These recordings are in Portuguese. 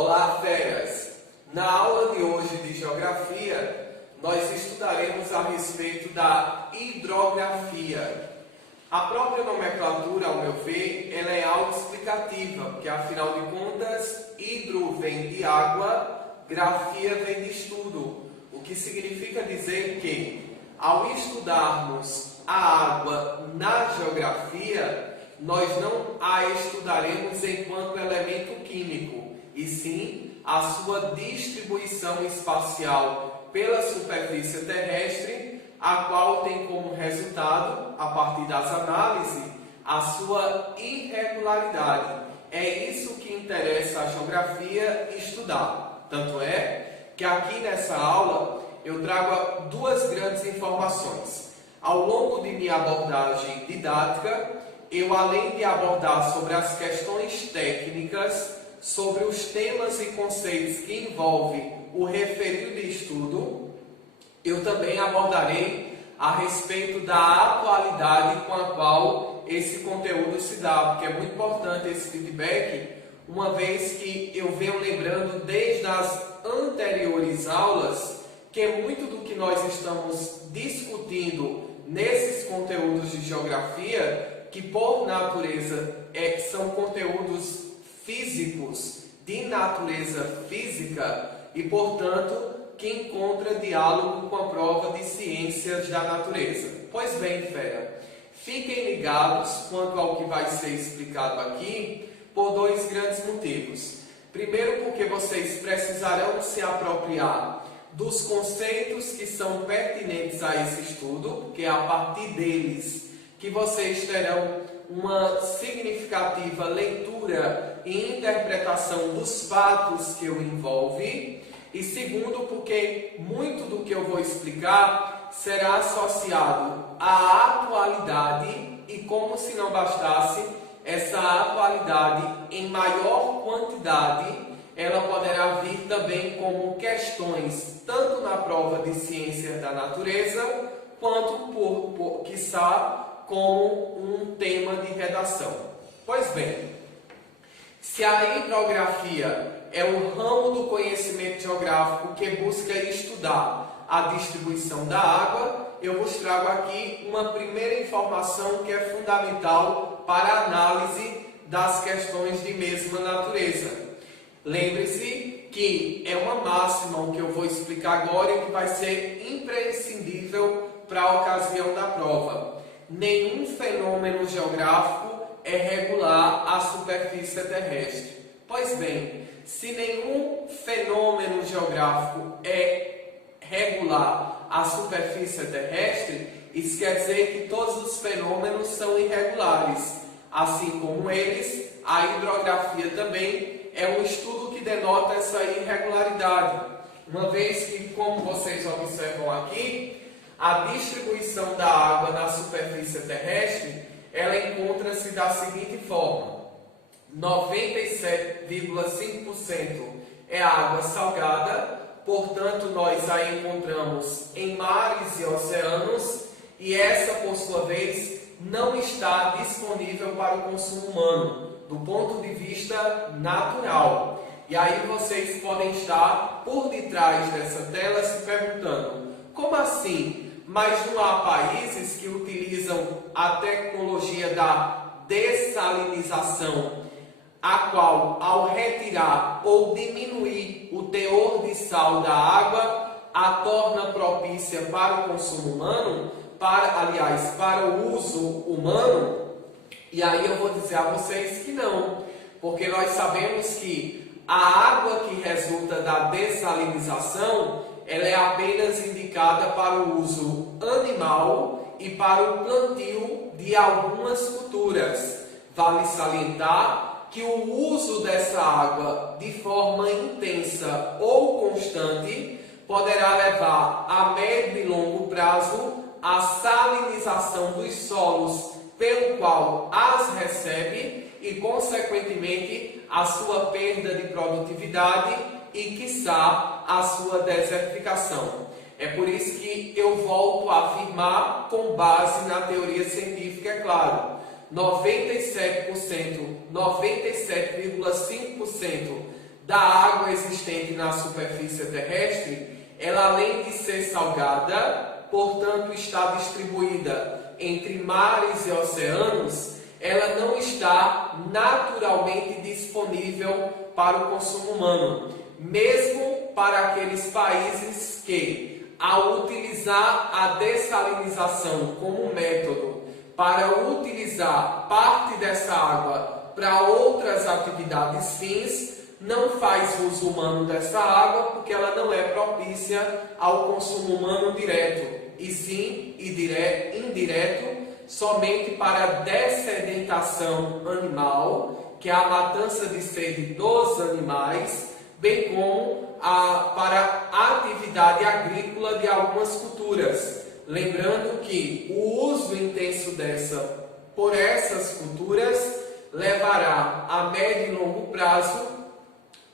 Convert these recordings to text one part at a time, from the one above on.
Olá, feras! Na aula de hoje de Geografia, nós estudaremos a respeito da hidrografia. A própria nomenclatura, ao meu ver, ela é autoexplicativa, porque afinal de contas, hidro vem de água, grafia vem de estudo, o que significa dizer que, ao estudarmos a água na geografia, nós não a estudaremos enquanto elemento químico, e sim a sua distribuição espacial pela superfície terrestre, a qual tem como resultado, a partir das análises, a sua irregularidade. É isso que interessa a geografia estudar. Tanto é que aqui nessa aula eu trago duas grandes informações. Ao longo de minha abordagem didática, eu, além de abordar sobre as questões técnicas, sobre os temas e conceitos que envolvem o referido de estudo, eu também abordarei a respeito da atualidade com a qual esse conteúdo se dá, porque é muito importante esse feedback, uma vez que eu venho lembrando desde as anteriores aulas que muito do que nós estamos discutindo nesses conteúdos de geografia, que por natureza são conteúdos físicos, de natureza física, e portanto que encontra diálogo com a prova de ciências da natureza. Pois bem, fera, fiquem ligados quanto ao que vai ser explicado aqui, por dois grandes motivos. Primeiro, porque vocês precisarão se apropriar dos conceitos que são pertinentes a esse estudo, porque é a partir deles que vocês terão uma significativa leitura e interpretação dos fatos que o envolvem. E segundo, porque muito do que eu vou explicar será associado à atualidade e, como se não bastasse, essa atualidade em maior quantidade, ela poderá vir também como questões tanto na prova de ciências da natureza, quanto, quiçá, como um tema de redação. Pois bem, se a hidrografia é o ramo do conhecimento geográfico que busca estudar a distribuição da água, eu vos trago aqui uma primeira informação que é fundamental para a análise das questões de mesma natureza. Lembre-se que é uma máxima o que eu vou explicar agora e que vai ser imprescindível para a ocasião da prova. Nenhum fenômeno geográfico é regular à superfície terrestre. Pois bem, se nenhum fenômeno geográfico é regular à superfície terrestre, isso quer dizer que todos os fenômenos são irregulares. Assim como eles, a hidrografia também é um estudo que denota essa irregularidade. Uma vez que, como vocês observam aqui, a distribuição da água na superfície terrestre, ela encontra-se da seguinte forma: 97,5% é água salgada, portanto nós a encontramos em mares e oceanos, e essa, por sua vez, não está disponível para o consumo humano, do ponto de vista natural. E aí vocês podem estar por detrás dessa tela se perguntando: como assim? Mas não há países que utilizam a tecnologia da dessalinização, a qual, ao retirar ou diminuir o teor de sal da água, a torna propícia para o consumo humano, para o uso humano? E aí eu vou dizer a vocês que não, porque nós sabemos que a água que resulta da dessalinização, ela é apenas indicada para o uso animal e para o plantio de algumas culturas. Vale salientar que o uso dessa água de forma intensa ou constante poderá levar a médio e longo prazo à salinização dos solos pelo qual as recebe e, consequentemente, a sua perda de produtividade e, quiçá, a sua desertificação. É por isso que eu volto a afirmar, com base na teoria científica, é claro, 97%, 97,5% da água existente na superfície terrestre, ela além de ser salgada, portanto está distribuída entre mares e oceanos, ela não está naturalmente disponível para o consumo humano, mesmo para aqueles países que, ao utilizar a dessalinização como método para utilizar parte dessa água para outras atividades fins, não faz uso humano dessa água porque ela não é propícia ao consumo humano direto, e sim indireto, somente para a dessedentação animal, que é a matança de sede dos animais, bem como para a atividade agrícola de algumas culturas. Lembrando que o uso intenso por essas culturas levará a médio e longo prazo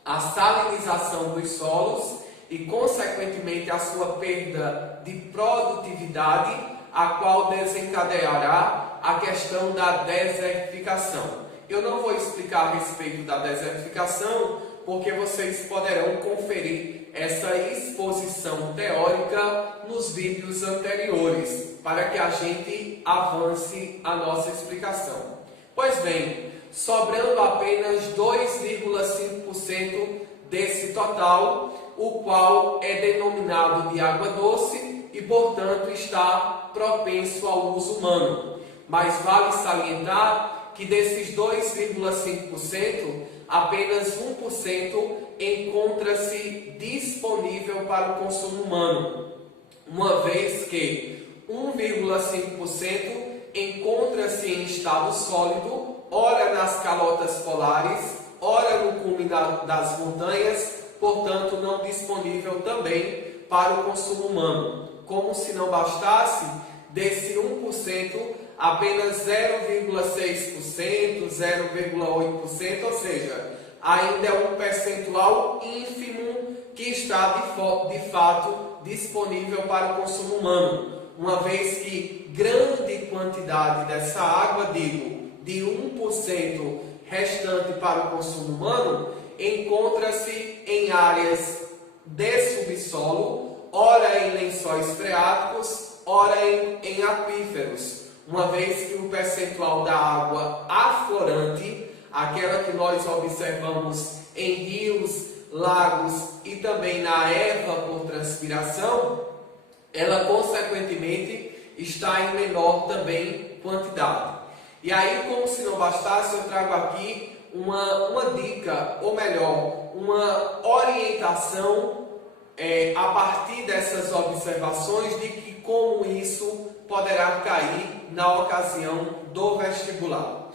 a salinização dos solos e, consequentemente, a sua perda de produtividade, a qual desencadeará a questão da desertificação. Eu não vou explicar a respeito da desertificação, porque vocês poderão conferir essa exposição teórica nos vídeos anteriores, para que a gente avance a nossa explicação. Pois bem, sobrando apenas 2,5% desse total, o qual é denominado de água doce e, portanto, está propenso ao uso humano. Mas vale salientar que desses 2,5%, apenas 1% encontra-se disponível para o consumo humano, uma vez que 1,5% encontra-se em estado sólido, ora nas calotas polares, ora no cume das montanhas, portanto não disponível também para o consumo humano. Como se não bastasse, desse 1%, apenas 0,6%, 0,8%, ou seja, ainda é um percentual ínfimo que está de fato disponível para o consumo humano, uma vez que grande quantidade dessa água, de 1% restante para o consumo humano, encontra-se em áreas de subsolo, ora em lençóis freáticos, ora em aquíferos, uma vez que o percentual da água aflorante, aquela que nós observamos em rios, lagos e também na evapotranspiração, ela consequentemente está em menor também quantidade. E aí, como se não bastasse, eu trago aqui uma dica, ou melhor, uma orientação a partir dessas observações de que como isso poderá cair na ocasião do vestibular.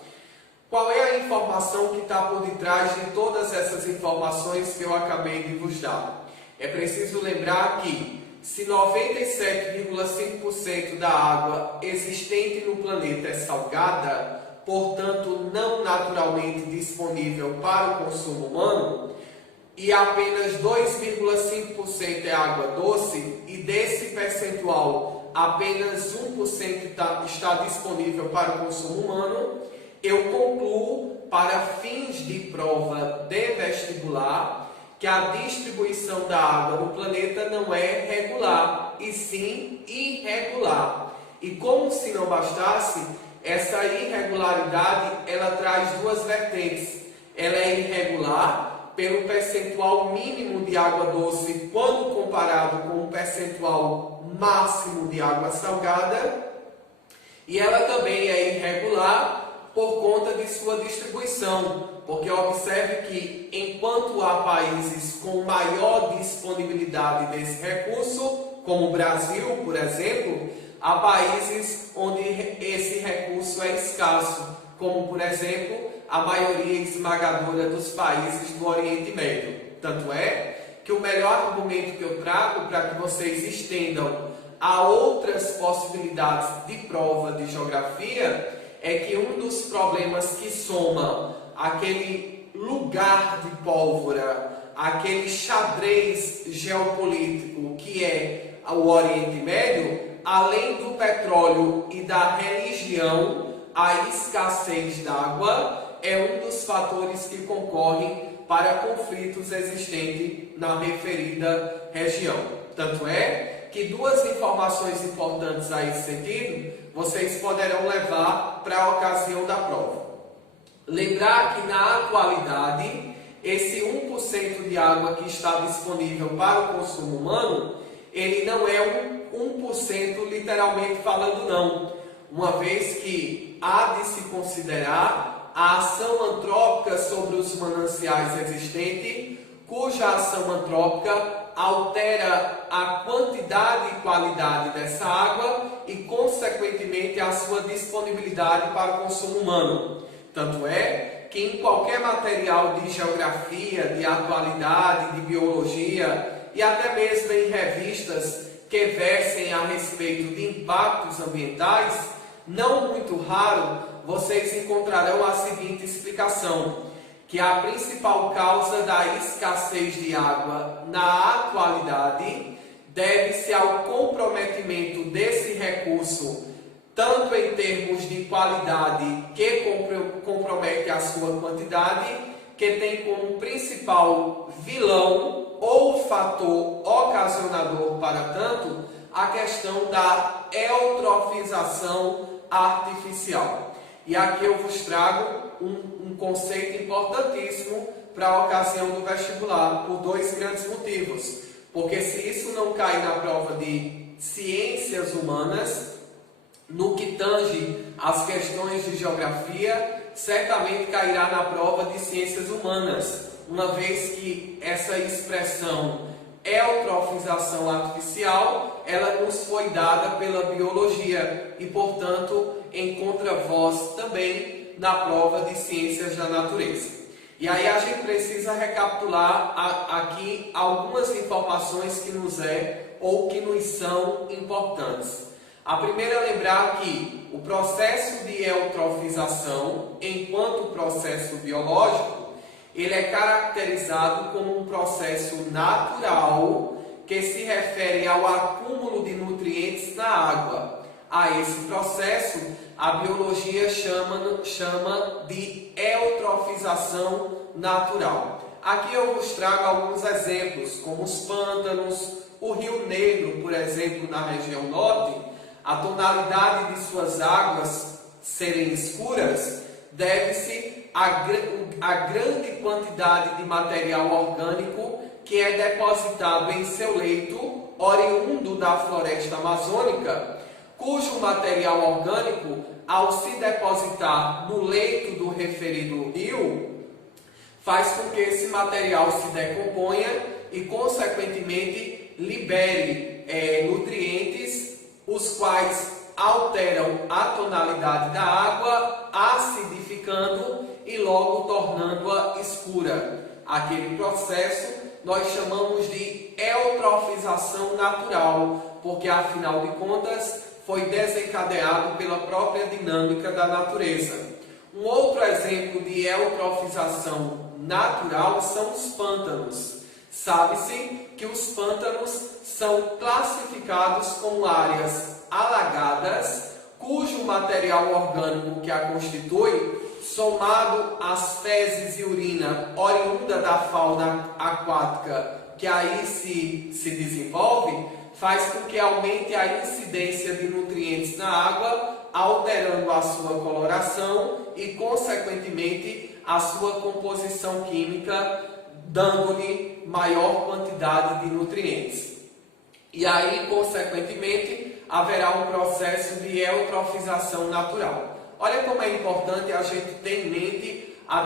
Qual é a informação que está por detrás de todas essas informações que eu acabei de vos dar? É preciso lembrar que se 97,5% da água existente no planeta é salgada, portanto não naturalmente disponível para o consumo humano, e apenas 2,5% é água doce, e desse percentual apenas 1% está disponível para o consumo humano, eu concluo, para fins de prova de vestibular, que a distribuição da água no planeta não é regular, e sim irregular. E como se não bastasse, essa irregularidade ela traz duas vertentes. Ela é irregular pelo percentual mínimo de água doce quando comparado com o percentual máximo de água salgada, e ela também é irregular por conta de sua distribuição, porque observe que enquanto há países com maior disponibilidade desse recurso, como o Brasil, por exemplo, há países onde esse recurso é escasso, como por exemplo a maioria esmagadora dos países do Oriente Médio. Tanto é que o melhor argumento que eu trago para que vocês estendam a outras possibilidades de prova de geografia é que um dos problemas que soma aquele lugar de pólvora, aquele xadrez geopolítico que é o Oriente Médio, além do petróleo e da religião, a escassez d'água é um dos fatores que concorrem para conflitos existentes na referida região. Tanto é que duas informações importantes a esse sentido, vocês poderão levar para a ocasião da prova. Lembrar que na atualidade, esse 1% de água que está disponível para o consumo humano, ele não é um 1% literalmente falando não, uma vez que há de se considerar a ação antrópica sobre os mananciais existentes, cuja ação antrópica altera a quantidade e qualidade dessa água e, consequentemente, a sua disponibilidade para o consumo humano. Tanto é que em qualquer material de geografia, de atualidade, de biologia e até mesmo em revistas que versem a respeito de impactos ambientais, não muito raro vocês encontrarão a seguinte explicação, que a principal causa da escassez de água na atualidade deve-se ao comprometimento desse recurso, tanto em termos de qualidade, que compromete a sua quantidade, que tem como principal vilão ou fator ocasionador para tanto a questão da eutrofização artificial. E aqui eu vos trago um conceito importantíssimo para a ocasião do vestibular, por dois grandes motivos. Porque se isso não cai na prova de ciências humanas, no que tange as questões de geografia, certamente cairá na prova de ciências humanas, uma vez que essa expressão eutrofização artificial, ela nos foi dada pela biologia e, portanto, encontra voz também na prova de ciências da natureza. E aí a gente precisa recapitular aqui algumas informações que nos ou que nos são importantes. A primeira é lembrar que o processo de eutrofização, enquanto processo biológico, ele é caracterizado como um processo natural que se refere ao acúmulo de nutrientes na água. A esse processo, a biologia chama de eutrofização natural. Aqui eu vos trago alguns exemplos, como os pântanos, o Rio Negro, por exemplo, na região norte. A tonalidade de suas águas serem escuras deve-se à grande quantidade de material orgânico que é depositado em seu leito, oriundo da floresta amazônica, cujo material orgânico, ao se depositar no leito do referido rio, faz com que esse material se decomponha e, consequentemente, libere nutrientes, os quais alteram a tonalidade da água, acidificando e logo tornando-a escura. Aquele processo nós chamamos de eutrofização natural, porque afinal de contas foi desencadeado pela própria dinâmica da natureza. Um outro exemplo de eutrofização natural são os pântanos. Sabe-se que os pântanos são classificados como áreas alagadas, cujo material orgânico que a constitui, somado às fezes e urina oriunda da fauna aquática que aí se desenvolve, faz com que aumente a incidência de nutrientes na água, alterando a sua coloração e, consequentemente, a sua composição química, dando-lhe maior quantidade de nutrientes. E aí, consequentemente, haverá um processo de eutrofização natural. Olha como é importante a gente ter em mente a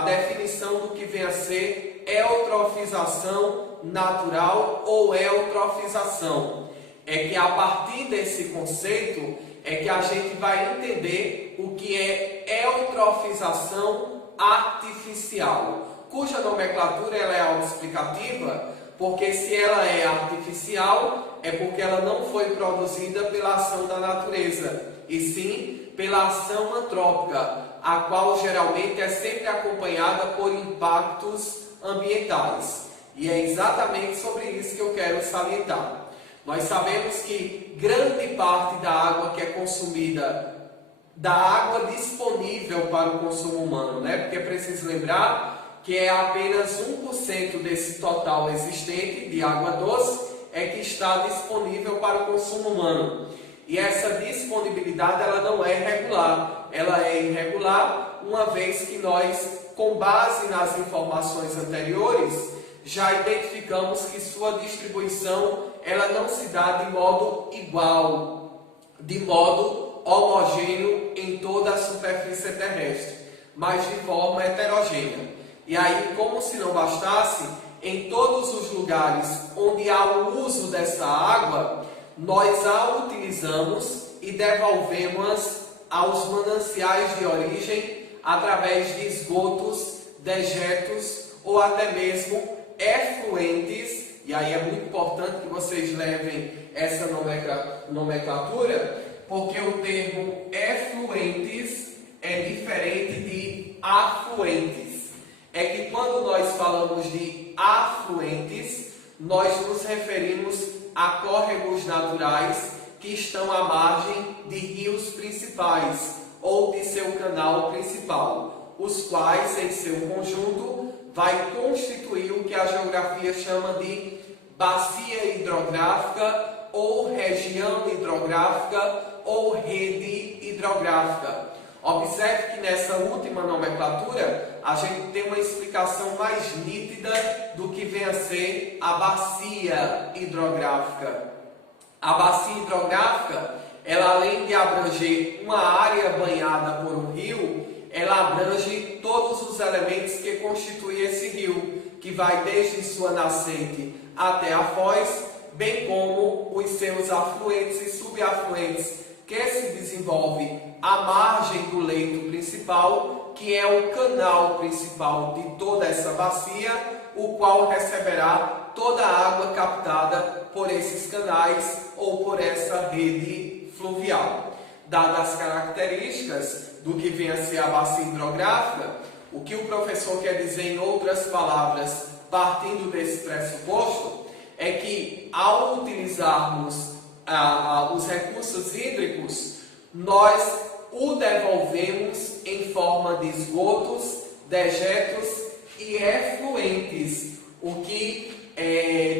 definição do que vem a ser eutrofização natural ou eutrofização. É que a partir desse conceito é que a gente vai entender o que é eutrofização artificial, cuja nomenclatura ela é autoexplicativa, porque se ela é artificial, é porque ela não foi produzida pela ação da natureza, e sim pela ação antrópica, a qual geralmente é sempre acompanhada por impactos ambientais. E é exatamente sobre isso que eu quero salientar. Nós sabemos que grande parte da água que é consumida, da água disponível para o consumo humano, porque é preciso lembrar que é apenas 1% desse total existente de água doce, é que está disponível para o consumo humano. E essa disponibilidade ela não é regular, ela é irregular, uma vez que nós, com base nas informações anteriores, já identificamos que sua distribuição ela não se dá de modo igual, de modo homogêneo em toda a superfície terrestre, mas de forma heterogênea. E aí, como se não bastasse, em todos os lugares onde há o uso dessa água, nós a utilizamos e devolvemos aos mananciais de origem através de esgotos, dejetos ou até mesmo efluentes. E aí é muito importante que vocês levem essa nomenclatura, porque o termo efluentes é diferente de afluentes. É que quando nós falamos de afluentes, nós nos referimos a córregos naturais que estão à margem de rios principais ou de seu canal principal, os quais, em seu conjunto, vai constituir o que a geografia chama de bacia hidrográfica ou região hidrográfica ou rede hidrográfica. Observe que nessa última nomenclatura a gente tem uma explicação mais nítida do que vem a ser a bacia hidrográfica. A bacia hidrográfica, ela além de abranger uma área banhada por um rio, ela abrange todos os elementos que constituem esse rio, que vai desde sua nascente até a foz, bem como os seus afluentes e subafluentes, que se desenvolve à margem do leito principal, que é o canal principal de toda essa bacia, o qual receberá toda a água captada por esses canais ou por essa rede fluvial. Dadas as características do que vem a ser a bacia hidrográfica, o que o professor quer dizer em outras palavras, partindo desse pressuposto, é que ao utilizarmos os recursos hídricos, nós o devolvemos em forma de esgotos, dejetos e efluentes, o que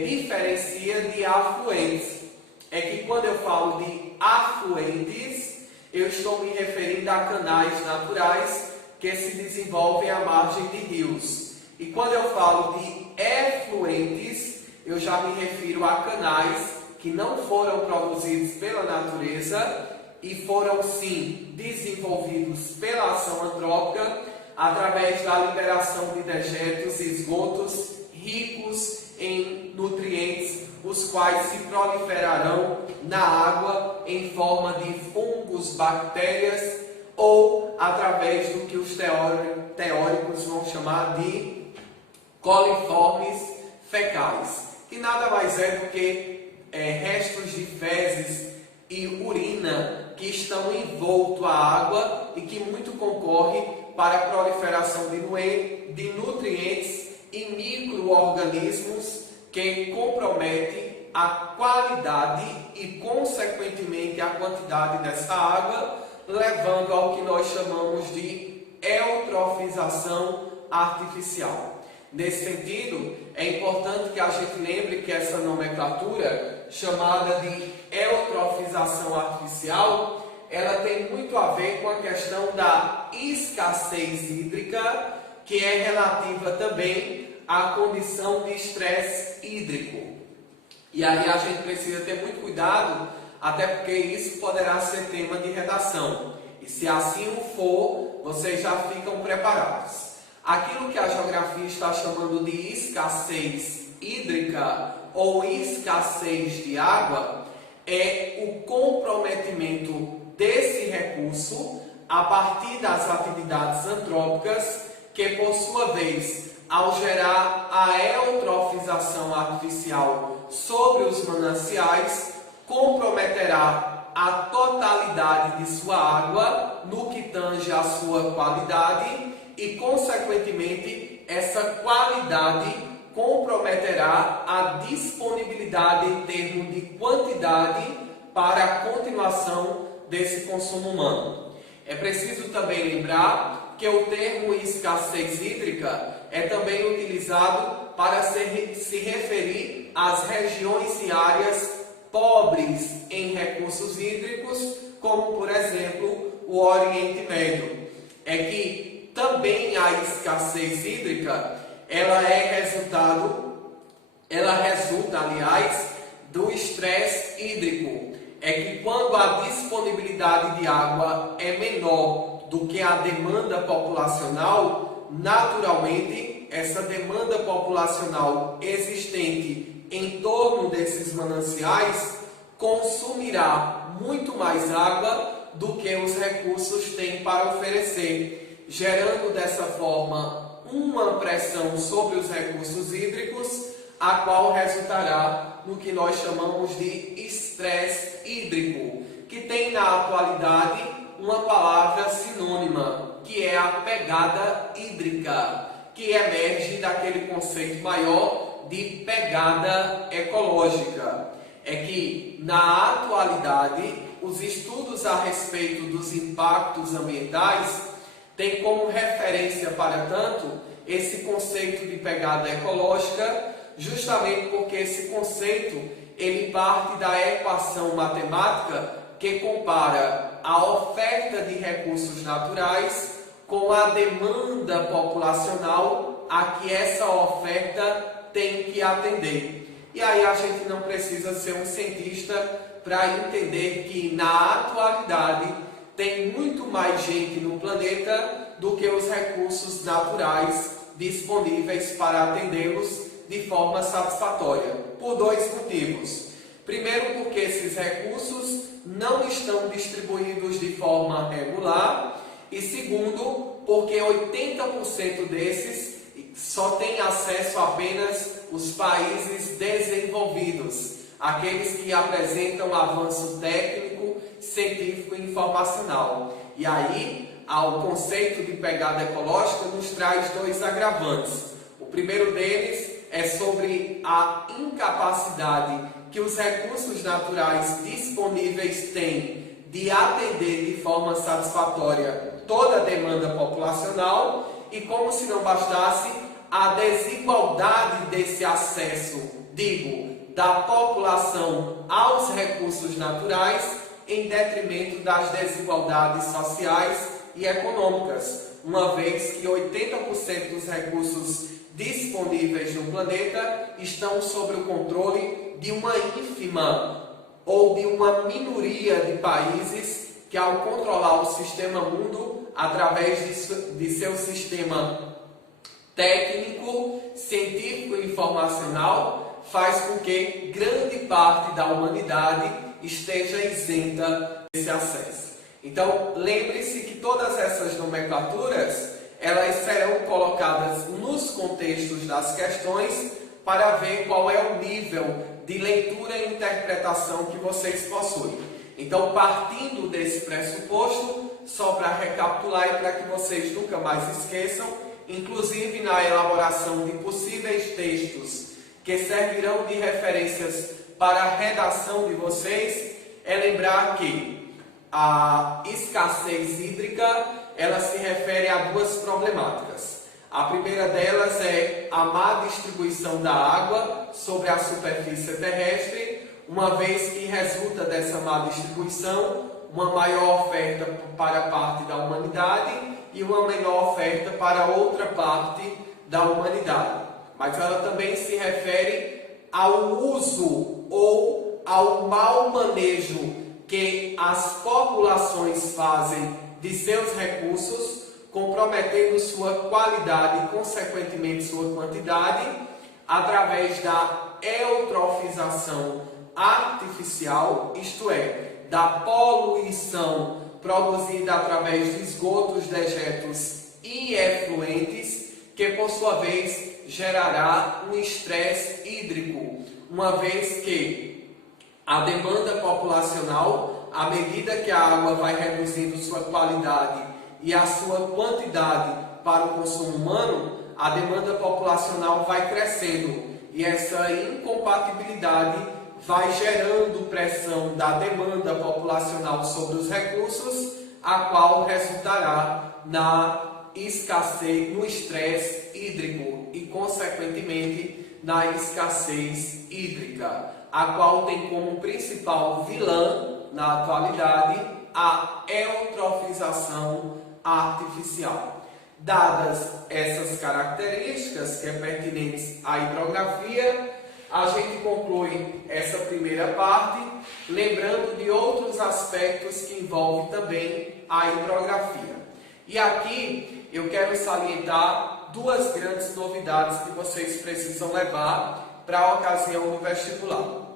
diferencia de afluentes. É que quando eu falo de afluentes, eu estou me referindo a canais naturais que se desenvolvem à margem de rios. E quando eu falo de efluentes, eu já me refiro a canais que não foram produzidos pela natureza e foram sim desenvolvidos pela ação antrópica através da liberação de dejetos e esgotos ricos em nutrientes, os quais se proliferarão na água em forma de fungos, bactérias ou através do que os teóricos vão chamar de coliformes fecais, que nada mais é do que restos de fezes e urina que estão envoltos à água e que muito concorre para a proliferação de nutrientes e micro-organismos que comprometem a qualidade e, consequentemente, a quantidade dessa água, levando ao que nós chamamos de eutrofização artificial. Nesse sentido, é importante que a gente lembre que essa nomenclatura, chamada de eutrofização artificial, ela tem muito a ver com a questão da escassez hídrica, que é relativa também à condição de estresse hídrico. E aí a gente precisa ter muito cuidado, até porque isso poderá ser tema de redação. E se assim o for, vocês já ficam preparados. Aquilo que a geografia está chamando de escassez hídrica ou escassez de água é o comprometimento desse recurso a partir das atividades antrópicas que, por sua vez, ao gerar a eutrofização artificial sobre os mananciais, comprometerá a totalidade de sua água no que tange à sua qualidade e, consequentemente, essa qualidade comprometerá a disponibilidade em termos de quantidade para a continuação desse consumo humano. É preciso também lembrar que o termo escassez hídrica é também utilizado para se referir às regiões e áreas pobres em recursos hídricos, como por exemplo o Oriente Médio. É que também a escassez hídrica, ela resulta, aliás, do estresse hídrico. É que quando a disponibilidade de água é menor do que a demanda populacional, naturalmente, essa demanda populacional existente em torno desses mananciais consumirá muito mais água do que os recursos têm para oferecer, gerando dessa forma uma pressão sobre os recursos hídricos, a qual resultará no que nós chamamos de estresse hídrico, que tem na atualidade uma palavra sinônima, que é a pegada hídrica, que emerge daquele conceito maior de pegada ecológica. É que, na atualidade, os estudos a respeito dos impactos ambientais têm como referência, para tanto, esse conceito de pegada ecológica, justamente porque esse conceito ele parte da equação matemática que compara a oferta de recursos naturais com a demanda populacional a que essa oferta tem que atender. E aí a gente não precisa ser um cientista para entender que na atualidade tem muito mais gente no planeta do que os recursos naturais disponíveis para atendê-los de forma satisfatória, por dois motivos. Primeiro, porque esses recursos não estão distribuídos de forma regular, e segundo, porque 80% desses só têm acesso apenas os países desenvolvidos, aqueles que apresentam avanço técnico, científico e informacional. E aí, o conceito de pegada ecológica nos traz dois agravantes. O primeiro deles é sobre a incapacidade que os recursos naturais disponíveis têm de atender de forma satisfatória toda a demanda populacional, e como se não bastasse, a desigualdade desse acesso, da população aos recursos naturais, em detrimento das desigualdades sociais e econômicas, uma vez que 80% dos recursos disponíveis no planeta estão sob o controle de uma ínfima ou de uma minoria de países que, ao controlar o sistema mundo através de seu sistema técnico, científico e informacional, faz com que grande parte da humanidade esteja isenta desse acesso. Então, lembre-se que todas essas nomenclaturas elas serão colocadas nos contextos das questões para ver qual é o nível de leitura e interpretação que vocês possuem. Então, partindo desse pressuposto, só para recapitular e para que vocês nunca mais esqueçam, inclusive na elaboração de possíveis textos que servirão de referências para a redação de vocês, é lembrar que a escassez hídrica ela se refere a duas problemáticas. A primeira delas é a má distribuição da água sobre a superfície terrestre, uma vez que resulta dessa má distribuição uma maior oferta para parte da humanidade e uma menor oferta para outra parte da humanidade. Mas ela também se refere ao uso ou ao mau manejo que as populações fazem de seus recursos, comprometendo sua qualidade e, consequentemente, sua quantidade, através da eutrofização artificial, isto é, da poluição produzida através de esgotos, dejetos e efluentes, que, por sua vez, gerará um estresse hídrico, uma vez que a demanda populacional, à medida que a água vai reduzindo sua qualidade e a sua quantidade para o consumo humano, a demanda populacional vai crescendo e essa incompatibilidade vai gerando pressão da demanda populacional sobre os recursos, a qual resultará na escassez, no estresse hídrico e, consequentemente, na escassez hídrica, a qual tem como principal vilã, na atualidade, a eutrofização artificial. Dadas essas características que é pertinentes à hidrografia, a gente conclui essa primeira parte, lembrando de outros aspectos que envolvem também a hidrografia. E aqui eu quero salientar duas grandes novidades que vocês precisam levar para a ocasião do vestibular.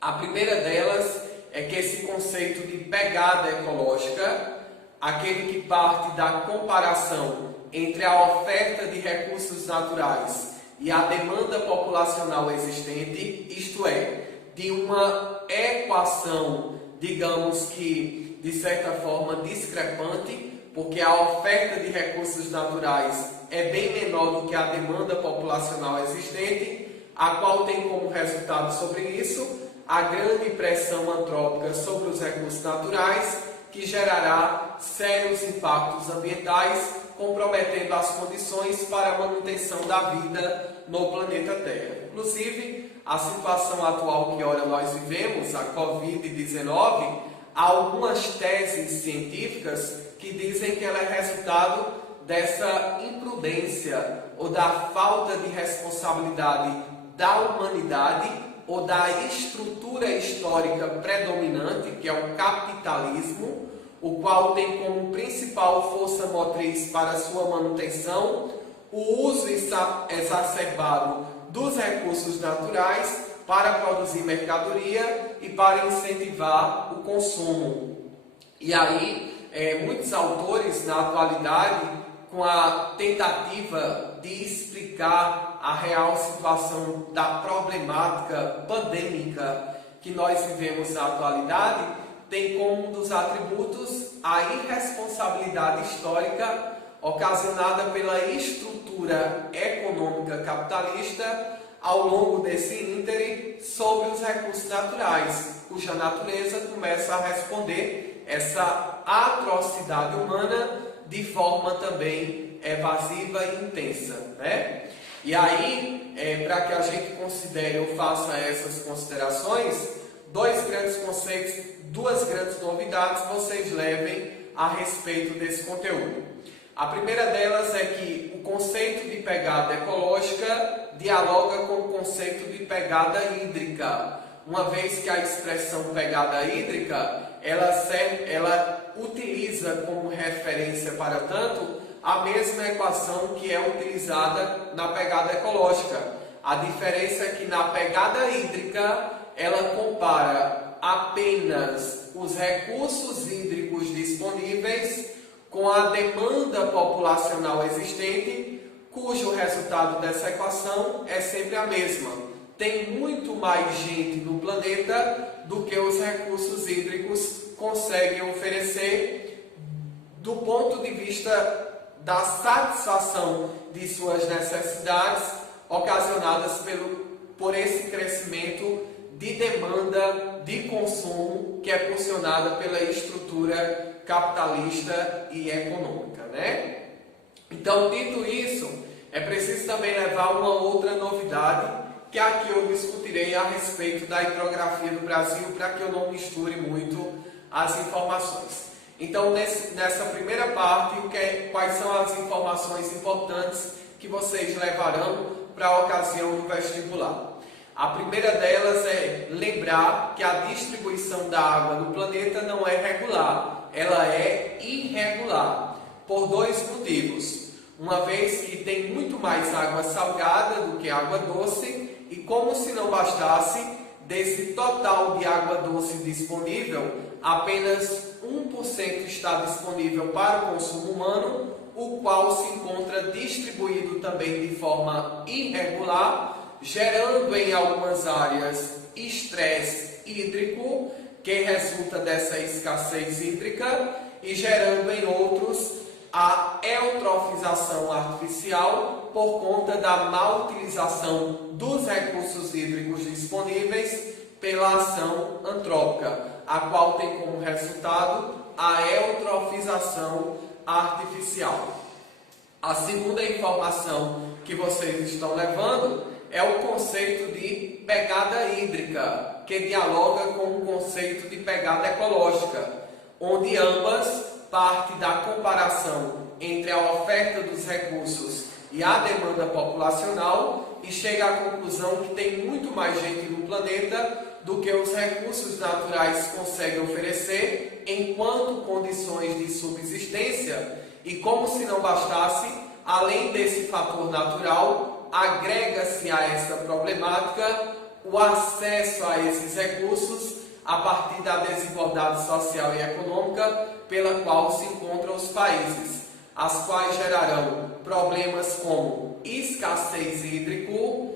A primeira delas é que esse conceito de pegada ecológica, aquele que parte da comparação entre a oferta de recursos naturais e a demanda populacional existente, isto é, de uma equação, digamos que de certa forma discrepante, porque a oferta de recursos naturais é bem menor do que a demanda populacional existente, a qual tem como resultado sobre isso a grande pressão antrópica sobre os recursos naturais, que gerará sérios impactos ambientais, comprometendo as condições para a manutenção da vida no planeta Terra. Inclusive, a situação atual que ora nós vivemos, a Covid-19, há algumas teses científicas que dizem que ela é resultado dessa imprudência ou da falta de responsabilidade da humanidade ou da estrutura histórica predominante, que é o capitalismo, o qual tem como principal força motriz para sua manutenção o uso exacerbado dos recursos naturais para produzir mercadoria e para incentivar o consumo. E aí, muitos autores na atualidade, com a tentativa de explicar a real situação da problemática pandêmica que nós vivemos na atualidade, tem como um dos atributos a irresponsabilidade histórica ocasionada pela estrutura econômica capitalista ao longo desse ínterim sobre os recursos naturais, cuja natureza começa a responder essa atrocidade humana de forma também evasiva e intensa, né? E aí, para que a gente considere ou faça essas considerações, dois grandes conceitos, duas grandes novidades vocês levem a respeito desse conteúdo. A primeira delas é que o conceito de pegada ecológica dialoga com o conceito de pegada hídrica, uma vez que a expressão pegada hídrica ela utiliza como referência, para tanto, a mesma equação que é utilizada na pegada ecológica. A diferença é que na pegada hídrica ela compara apenas os recursos hídricos disponíveis com a demanda populacional existente, cujo resultado dessa equação é sempre a mesma. Tem muito mais gente no planeta do que os recursos hídricos conseguem oferecer do ponto de vista da satisfação de suas necessidades ocasionadas por esse crescimento de demanda de consumo que é impulsionada pela estrutura capitalista e econômica, né? Então, dito isso, é preciso também levar uma outra novidade, que aqui eu discutirei a respeito da hidrografia do Brasil, para que eu não misture muito as informações. Então, nessa primeira parte, quais são as informações importantes que vocês levarão para a ocasião do vestibular? A primeira delas é lembrar que a distribuição da água no planeta não é regular, ela é irregular, por dois motivos. Uma vez que tem muito mais água salgada do que água doce, e como se não bastasse, desse total de água doce disponível, apenas 1% está disponível para o consumo humano, o qual se encontra distribuído também de forma irregular, gerando em algumas áreas estresse hídrico, que resulta dessa escassez hídrica, e gerando em outros a eutrofização artificial por conta da má utilização dos recursos hídricos disponíveis pela ação antrópica, a qual tem como resultado a eutrofização artificial. A segunda informação que vocês estão levando é o conceito de pegada hídrica, que dialoga com o conceito de pegada ecológica, onde ambas partem da comparação entre a oferta dos recursos e a demanda populacional e chega à conclusão que tem muito mais gente no planeta do que os recursos naturais conseguem oferecer enquanto condições de subsistência. E como se não bastasse, além desse fator natural, agrega-se a essa problemática o acesso a esses recursos a partir da desigualdade social e econômica pela qual se encontram os países, as quais gerarão problemas como escassez hídrico,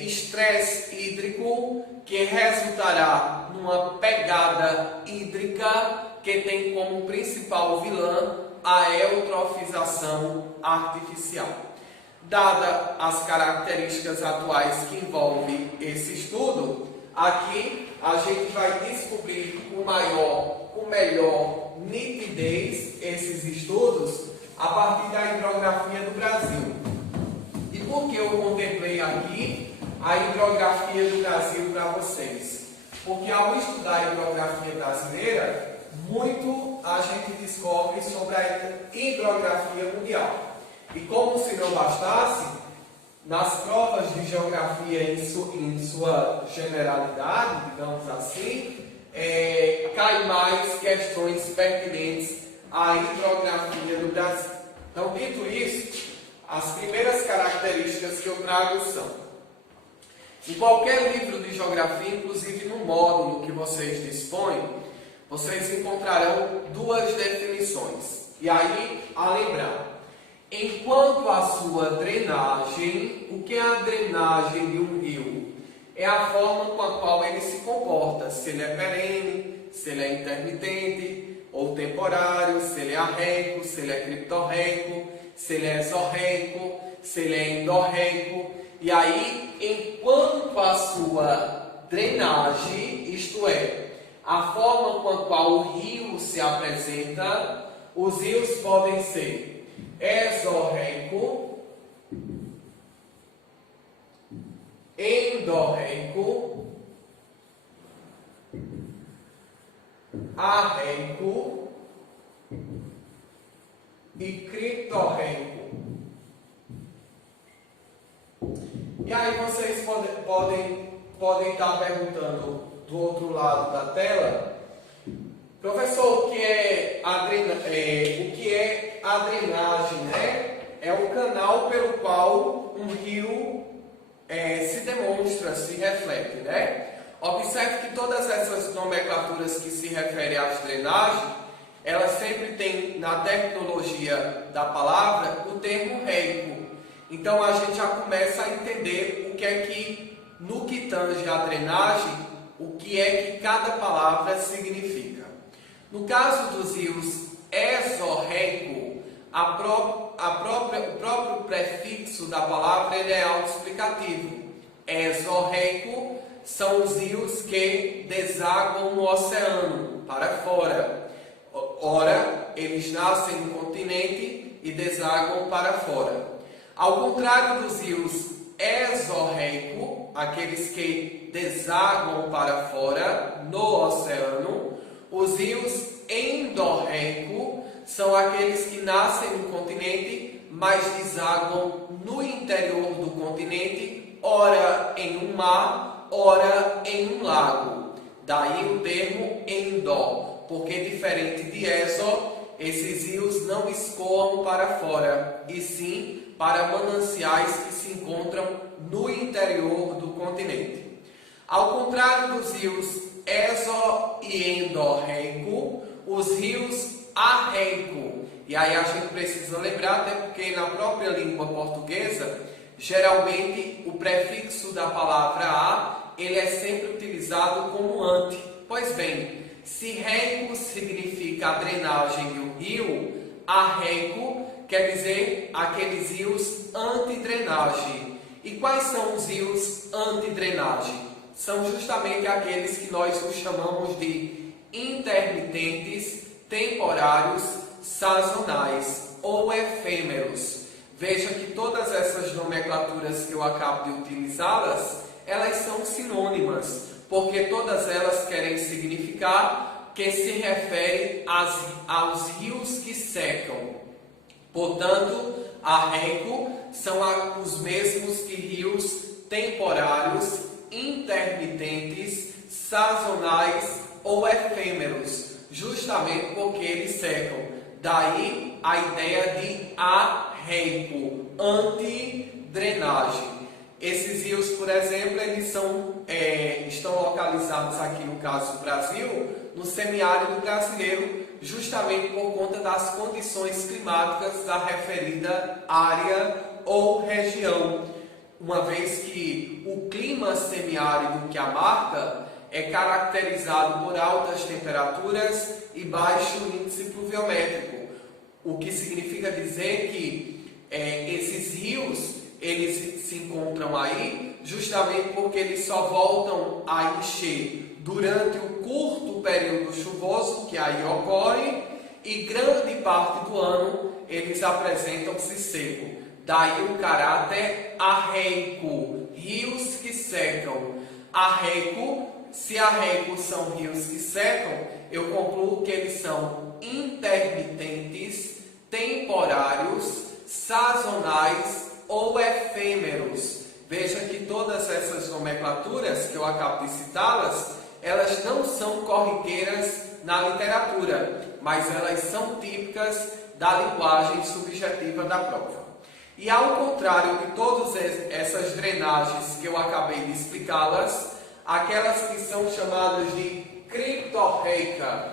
estresse hídrico, que resultará numa pegada hídrica que tem como principal vilã a eutrofização artificial. Dadas as características atuais que envolvem esse estudo, aqui a gente vai descobrir com melhor nitidez esses estudos a partir da hidrografia do Brasil. E por que eu contemplei aqui a hidrografia do Brasil para vocês? Porque ao estudar a hidrografia brasileira, muito a gente descobre sobre a hidrografia mundial. E como se não bastasse, nas provas de geografia em sua generalidade, digamos assim, cai mais questões pertinentes à hidrografia do Brasil. Então, dito isso, as primeiras características que eu trago são: em qualquer livro de geografia, inclusive no módulo que vocês dispõem, vocês encontrarão duas definições. E aí, a lembrar, enquanto a sua drenagem, o que é a drenagem de um rio? É a forma com a qual ele se comporta, se ele é perene, se ele é intermitente ou temporário, se ele é arreico, se ele é criptorreico, se ele é exorreico, se ele é endorreico. E aí, enquanto a sua drenagem, isto é, a forma com a qual o rio se apresenta, os rios podem ser exorreico, endorreico, arreico e criptorreico. E aí vocês podem estar perguntando do outro lado da tela: professor, o que é a drenagem, né? É o canal pelo qual um rio se demonstra, se reflete, né? Observe que todas essas nomenclaturas que se referem às drenagens, elas sempre têm na terminologia da palavra o termo reico. Então a gente já começa a entender o que é que, no que tange a drenagem, o que é que cada palavra significa. No caso dos rios exorreico, o próprio prefixo da palavra ele é autoexplicativo. Exorreico são os rios que desaguam no oceano para fora. Ora, eles nascem no continente e desaguam para fora. Ao contrário dos rios exorreico, aqueles que desaguam para fora no oceano, os rios endorreico são aqueles que nascem no continente, mas desaguam no interior do continente, ora em um mar, ora em um lago. Daí o termo endó, porque diferente de exo, esses rios não escoam para fora, e sim para mananciais que se encontram no interior do continente. Ao contrário dos rios exo e endorreico, os rios arreico, e aí a gente precisa lembrar, até porque na própria língua portuguesa, geralmente o prefixo da palavra a, ele é sempre utilizado como ante. Pois bem, se reico significa a drenagem de um rio, arreico quer dizer aqueles rios antidrenagem. E quais são os rios antidrenagem? São justamente aqueles que nós os chamamos de intermitentes, temporários, sazonais, ou efêmeros. Veja que todas essas nomenclaturas que eu acabo de utilizá-las, elas são sinônimas, porque todas elas querem significar que se refere aos rios que secam. Portanto, arreico são os mesmos que rios temporários, intermitentes, sazonais ou efêmeros, justamente porque eles secam. Daí a ideia de arreico, antidrenagem. Esses rios, por exemplo, eles estão localizados aqui no caso do Brasil, no semiárido brasileiro, justamente por conta das condições climáticas da referida área ou região, uma vez que o clima semiárido que a marca é caracterizado por altas temperaturas e baixo índice pluviométrico, o que significa dizer que esses rios eles se encontram aí justamente porque eles só voltam a encher durante o curto período chuvoso que aí ocorre e grande parte do ano eles apresentam-se seco. Daí o caráter arreico, rios que secam. Arreico, se arreicos são rios que secam, eu concluo que eles são intermitentes, temporários, sazonais ou efêmeros. Veja que todas essas nomenclaturas que eu acabo de citá-las, elas não são corriqueiras na literatura, mas elas são típicas da linguagem subjetiva da prova. E ao contrário de todas essas drenagens que eu acabei de explicá-las, aquelas que são chamadas de criptorreica,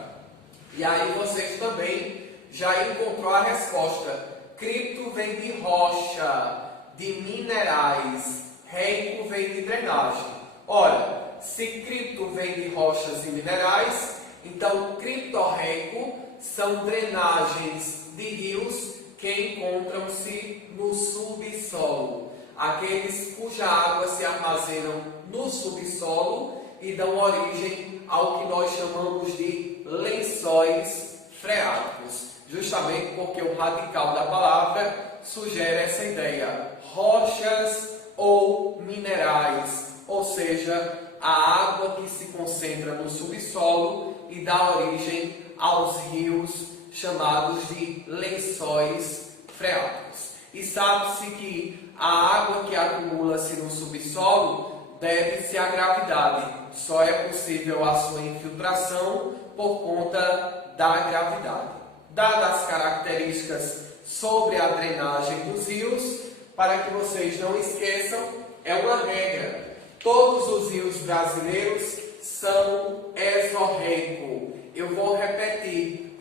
e aí vocês também já encontrou a resposta. Cripto vem de rocha, de minerais, reico vem de drenagem. Olha, se cripto vem de rochas e minerais, então criptorreico são drenagens de rios que encontram-se no subsolo, aqueles cuja água se armazenam no subsolo e dão origem ao que nós chamamos de lençóis freáticos, justamente porque o radical da palavra sugere essa ideia, rochas ou minerais, ou seja, a água que se concentra no subsolo e dá origem aos rios chamados de lençóis freáticos. E sabe-se que a água que acumula-se no subsolo deve-se à gravidade, só é possível a sua infiltração por conta da gravidade. Dadas as características sobre a drenagem dos rios, para que vocês não esqueçam, é uma regra. Todos os rios brasileiros são exorreico. Eu vou repetir.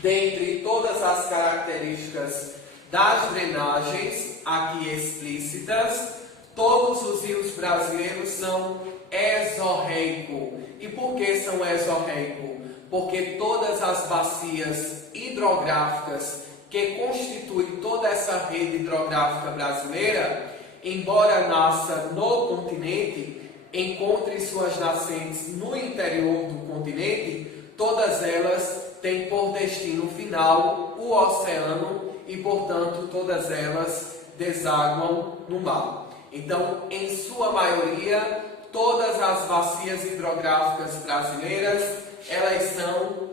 Dentre todas as características das drenagens aqui explícitas, todos os rios brasileiros são exorreico. E por que são exorreico? Porque todas as bacias hidrográficas que constituem toda essa rede hidrográfica brasileira, embora nasça no continente, encontre suas nascentes no interior do continente, todas elas têm por destino final o oceano e, portanto, todas elas desaguam no mar. Então, em sua maioria, todas as bacias hidrográficas brasileiras, elas são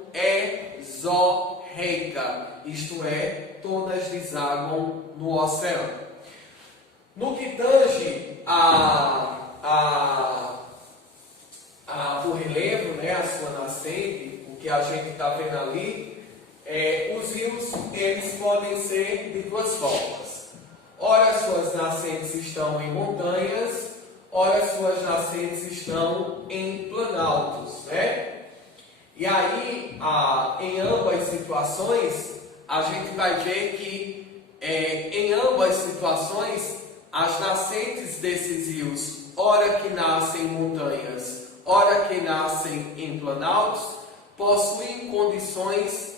exorreica, isto é, todas desaguam no oceano. No que tange o relevo, né, a sua nascente, o que a gente está vendo ali, os rios eles podem ser de duas formas. Ora, suas nascentes estão em montanhas, ora, suas nascentes estão em planaltos, né? E aí, em ambas situações, a gente vai ver que, em ambas situações, as nascentes desses rios, ora que nascem em montanhas, ora que nascem em planaltos, possuem condições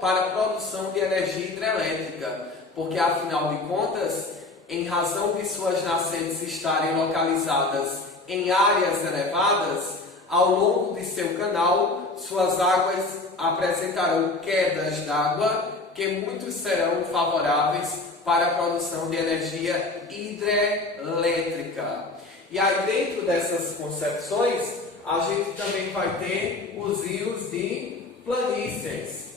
para a produção de energia hidrelétrica, porque, afinal de contas, em razão de suas nascentes estarem localizadas em áreas elevadas, ao longo de seu canal, suas águas apresentarão quedas d'água que muitos serão favoráveis para a produção de energia hidrelétrica. E aí, dentro dessas concepções, a gente também vai ter os rios de planícies.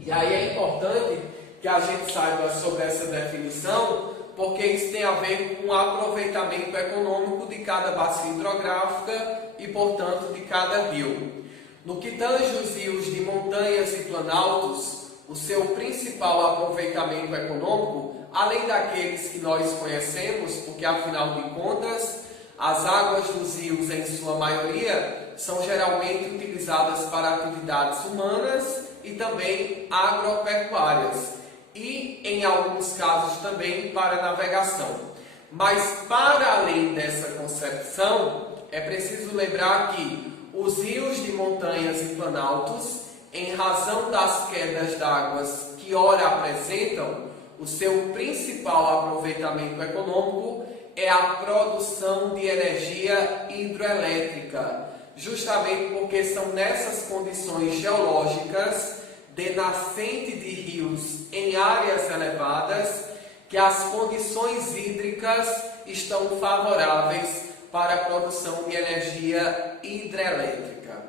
E aí é importante que a gente saiba sobre essa definição, porque isso tem a ver com o aproveitamento econômico de cada bacia hidrográfica e, portanto, de cada rio. No que tange os rios de montanhas e planaltos, o seu principal aproveitamento econômico, além daqueles que nós conhecemos, porque afinal de contas, as águas dos rios, em sua maioria, são geralmente utilizadas para atividades humanas e também agropecuárias, e em alguns casos também para navegação. Mas para além dessa concepção, é preciso lembrar que os rios de montanhas e planaltos, em razão das quedas d'água que ora apresentam, o seu principal aproveitamento econômico é a produção de energia hidroelétrica, justamente porque são nessas condições geológicas de nascente de rios em áreas elevadas que as condições hídricas estão favoráveis para a produção de energia hidrelétrica.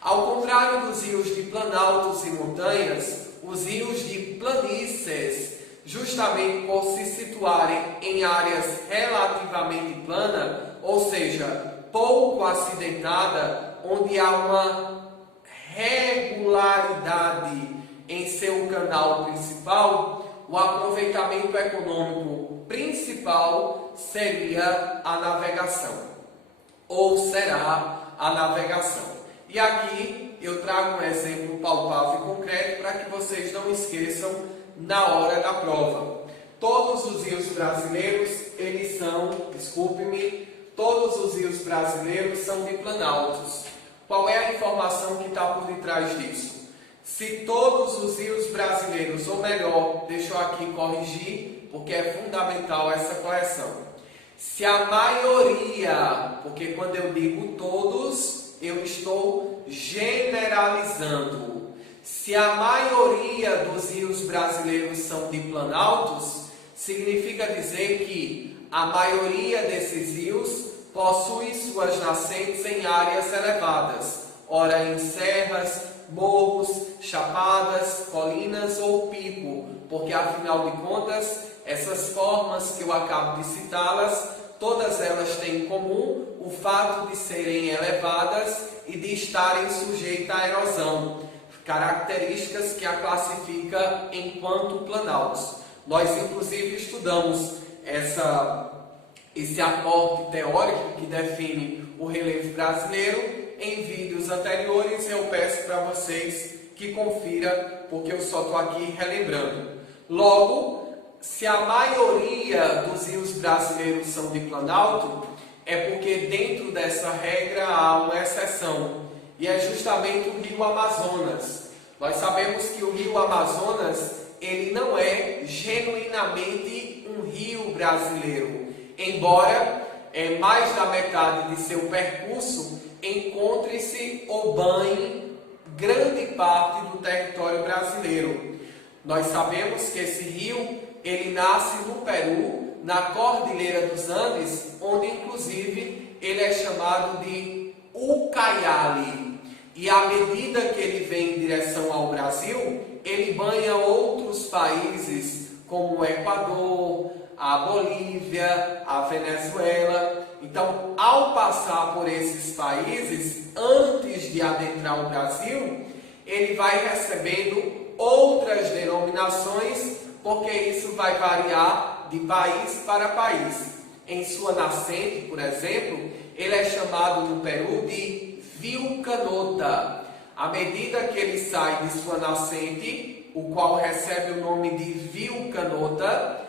Ao contrário dos rios de planaltos e montanhas, os rios de planícies, justamente por se situarem em áreas relativamente planas, ou seja, pouco acidentada, onde há uma regularidade em seu canal principal, o aproveitamento econômico principal seria a navegação, ou será a navegação. E aqui eu trago um exemplo palpável e concreto para que vocês não esqueçam na hora da prova. Todos os rios brasileiros, eles são, desculpe-me, todos os rios brasileiros são de planaltos. Qual é a informação que está por detrás disso? Se todos os rios brasileiros, ou melhor, deixa eu aqui corrigir, porque é fundamental essa correção. Se a maioria, porque quando eu digo todos, eu estou generalizando. Se a maioria dos rios brasileiros são de planaltos, significa dizer que a maioria desses rios possui suas nascentes em áreas elevadas, ora em serras, morros, chapadas, colinas ou pico, porque afinal de contas, essas formas que eu acabo de citá-las, todas elas têm em comum o fato de serem elevadas e de estarem sujeitas à erosão, características que a classifica enquanto planaltos. Nós inclusive estudamos esse aporte teórico que define o relevo brasileiro em vídeos anteriores. Eu peço para vocês que confiram, porque eu só estou aqui relembrando. Logo, se a maioria dos rios brasileiros são de planalto, é porque dentro dessa regra há uma exceção, e é justamente o rio Amazonas. Nós sabemos que o rio Amazonas, ele não é genuinamente um rio brasileiro, embora mais da metade de seu percurso encontre-se ou banhe grande parte do território brasileiro. Nós sabemos que esse rio, ele nasce no Peru, na Cordilheira dos Andes, onde inclusive ele é chamado de Ucayali. E à medida que ele vem em direção ao Brasil, ele banha outros países como o Equador, a Bolívia, a Venezuela. Então, ao passar por esses países, antes de adentrar o Brasil, ele vai recebendo outras denominações, porque isso vai variar de país para país. Em sua nascente, por exemplo, ele é chamado no Peru de Vilcanota. À medida que ele sai de sua nascente, o qual recebe o nome de Vilcanota,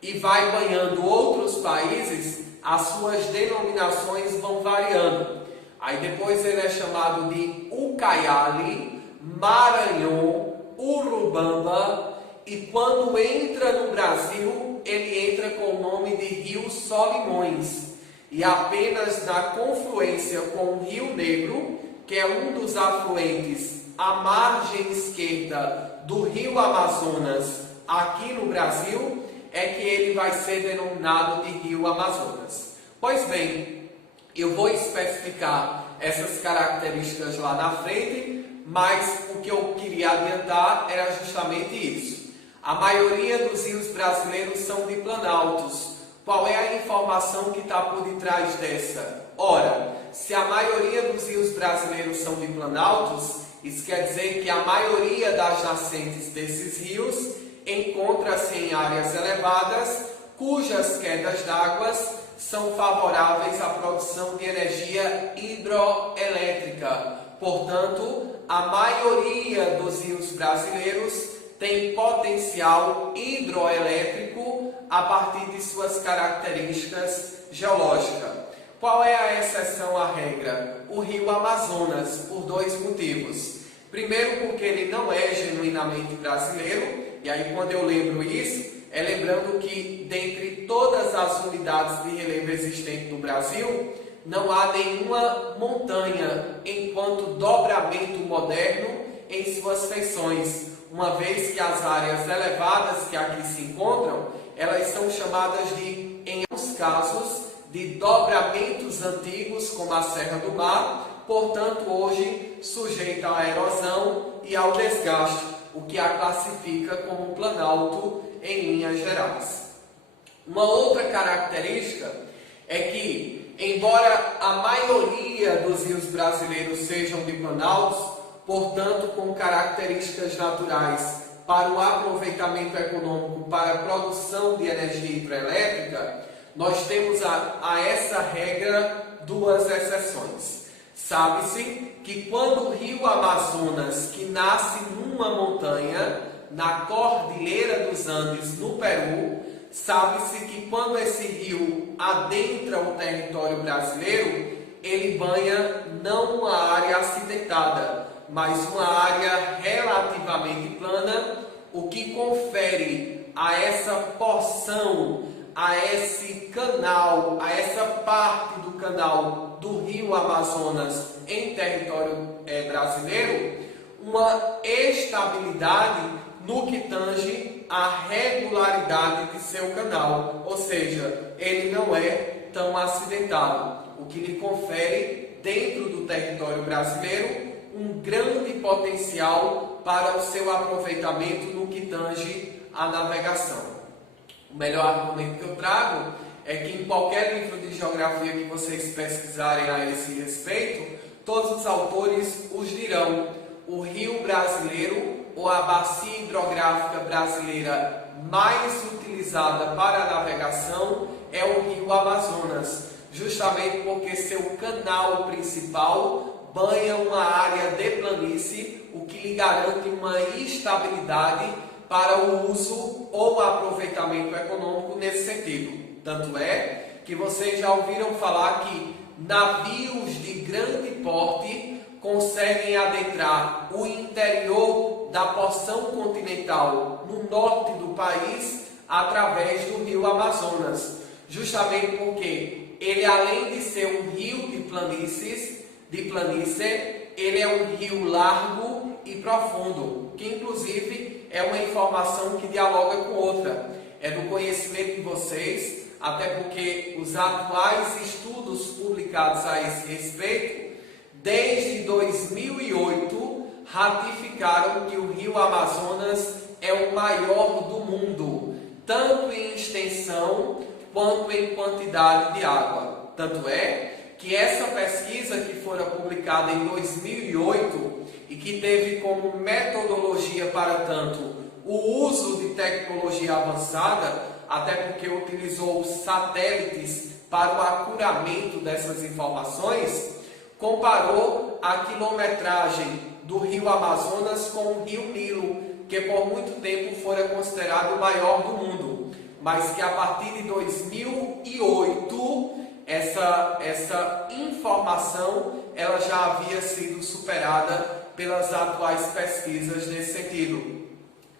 e vai banhando outros países, as suas denominações vão variando. Aí depois ele é chamado de Ucayali, Maranhão, Urubamba, e quando entra no Brasil, ele entra com o nome de Rio Solimões. E apenas na confluência com o Rio Negro, que é um dos afluentes à margem esquerda do rio Amazonas aqui no Brasil é que ele vai ser denominado de rio Amazonas. Pois bem, eu vou especificar essas características lá na frente, mas o que eu queria adiantar era justamente isso. A maioria dos rios brasileiros são de planaltos. Qual é a informação que está por detrás dessa? Ora, se a maioria dos rios brasileiros são de planaltos, isso quer dizer que a maioria das nascentes desses rios encontra-se em áreas elevadas, cujas quedas d'água são favoráveis à produção de energia hidroelétrica. Portanto, a maioria dos rios brasileiros tem potencial hidroelétrico a partir de suas características geológicas. Qual é a exceção à regra? O rio Amazonas, por dois motivos. Primeiro, porque ele não é genuinamente brasileiro, e aí quando eu lembro isso, é lembrando que dentre todas as unidades de relevo existentes no Brasil, não há nenhuma montanha enquanto dobramento moderno em suas feições, uma vez que as áreas elevadas que aqui se encontram, elas são chamadas de, em alguns casos, de dobramentos antigos, como a Serra do Mar, portanto, hoje sujeita à erosão e ao desgaste, o que a classifica como planalto em linhas gerais. Uma outra característica é que, embora a maioria dos rios brasileiros sejam de planaltos, portanto, com características naturais para o aproveitamento econômico, para a produção de energia hidrelétrica, nós temos a essa regra duas exceções. Sabe-se que quando o rio Amazonas, que nasce numa montanha, na Cordilheira dos Andes, no Peru, sabe-se que quando esse rio adentra o território brasileiro, ele banha não uma área acidentada, mas uma área relativamente plana, o que confere a essa porção, a esse canal, a essa parte do canal do rio Amazonas em território brasileiro, uma estabilidade no que tange a regularidade de seu canal, ou seja, ele não é tão acidentado, o que lhe confere dentro do território brasileiro um grande potencial para o seu aproveitamento no que tange à navegação. O melhor argumento que eu trago é que em qualquer livro de geografia que vocês pesquisarem a esse respeito, todos os autores os dirão: o rio brasileiro ou a bacia hidrográfica brasileira mais utilizada para a navegação é o rio Amazonas, justamente porque seu canal principal banha uma área de planície, o que lhe garante uma estabilidade para o uso ou aproveitamento econômico nesse sentido. Tanto é que vocês já ouviram falar que navios de grande porte conseguem adentrar o interior da porção continental no norte do país através do rio Amazonas, justamente porque ele, além de ser um rio de planície, ele é um rio largo e profundo, que inclusive é uma informação que dialoga com outra. É do conhecimento de vocês, até porque os atuais estudos publicados a esse respeito, desde 2008, ratificaram que o rio Amazonas é o maior do mundo, tanto em extensão quanto em quantidade de água. Tanto é que essa pesquisa, que fora publicada em 2008 e que teve como metodologia para tanto o uso de tecnologia avançada, até porque utilizou satélites para o acuramento dessas informações, comparou a quilometragem do rio Amazonas com o rio Nilo, que por muito tempo fora considerado o maior do mundo, mas que a partir de 2008 essa informação ela já havia sido superada pelas atuais pesquisas nesse sentido.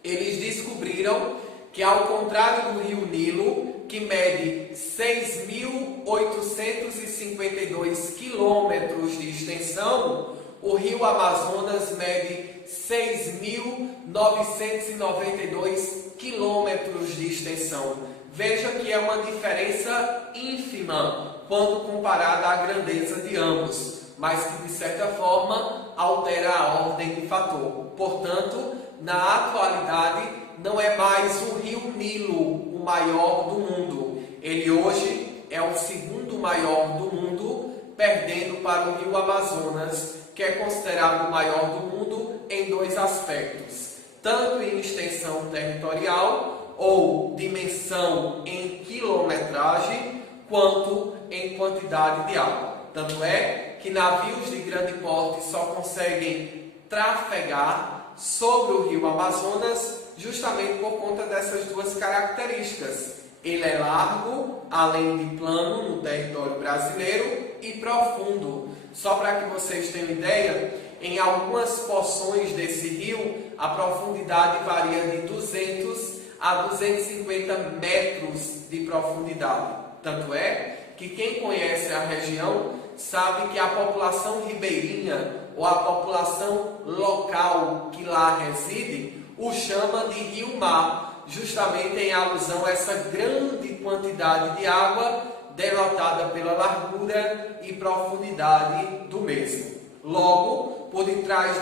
Eles descobriram que, ao contrário do rio Nilo, que mede 6.852 quilômetros de extensão, o rio Amazonas mede 6.992 quilômetros de extensão. Veja que é uma diferença ínfima quando comparada à grandeza de ambos, mas que de certa forma altera a ordem de fator. Portanto, na atualidade, não é mais o rio Nilo o maior do mundo. Ele hoje é o segundo maior do mundo, perdendo para o rio Amazonas, que é considerado o maior do mundo em dois aspectos, tanto em extensão territorial ou dimensão em quilometragem, quanto em quantidade de água. Tanto é que navios de grande porte só conseguem trafegar sobre o rio Amazonas justamente por conta dessas duas características. Ele é largo, além de plano no território brasileiro, e profundo. Só para que vocês tenham ideia, em algumas porções desse rio, a profundidade varia de 200 a 250 metros de profundidade. Tanto é que quem conhece a região sabe que a população ribeirinha ou a população local que lá reside o chama de rio-mar, justamente em alusão a essa grande quantidade de água denotada pela largura e profundidade do mesmo. Logo, por detrás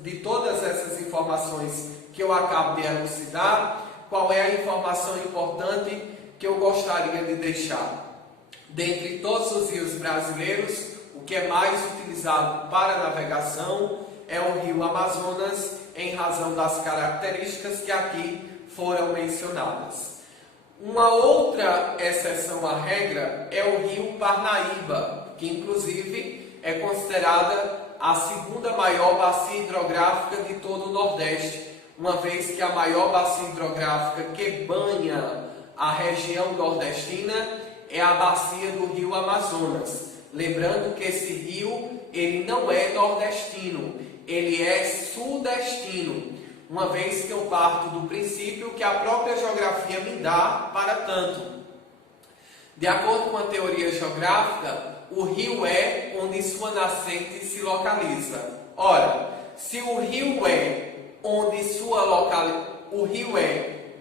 de todas essas informações que eu acabo de elucidar, qual é a informação importante que eu gostaria de deixar? Dentre todos os rios brasileiros, o que é mais utilizado para navegação é o rio Amazonas, em razão das características que aqui foram mencionadas. Uma outra exceção à regra é o rio Parnaíba, que inclusive é considerada a segunda maior bacia hidrográfica de todo o Nordeste, uma vez que a maior bacia hidrográfica que banha a região nordestina é a bacia do rio Amazonas. Lembrando que esse rio ele não é nordestino, ele é sudestino, uma vez que eu parto do princípio que a própria geografia me dá para tanto. De acordo com a teoria geográfica, o rio é onde sua nascente se localiza. Ora, se o rio é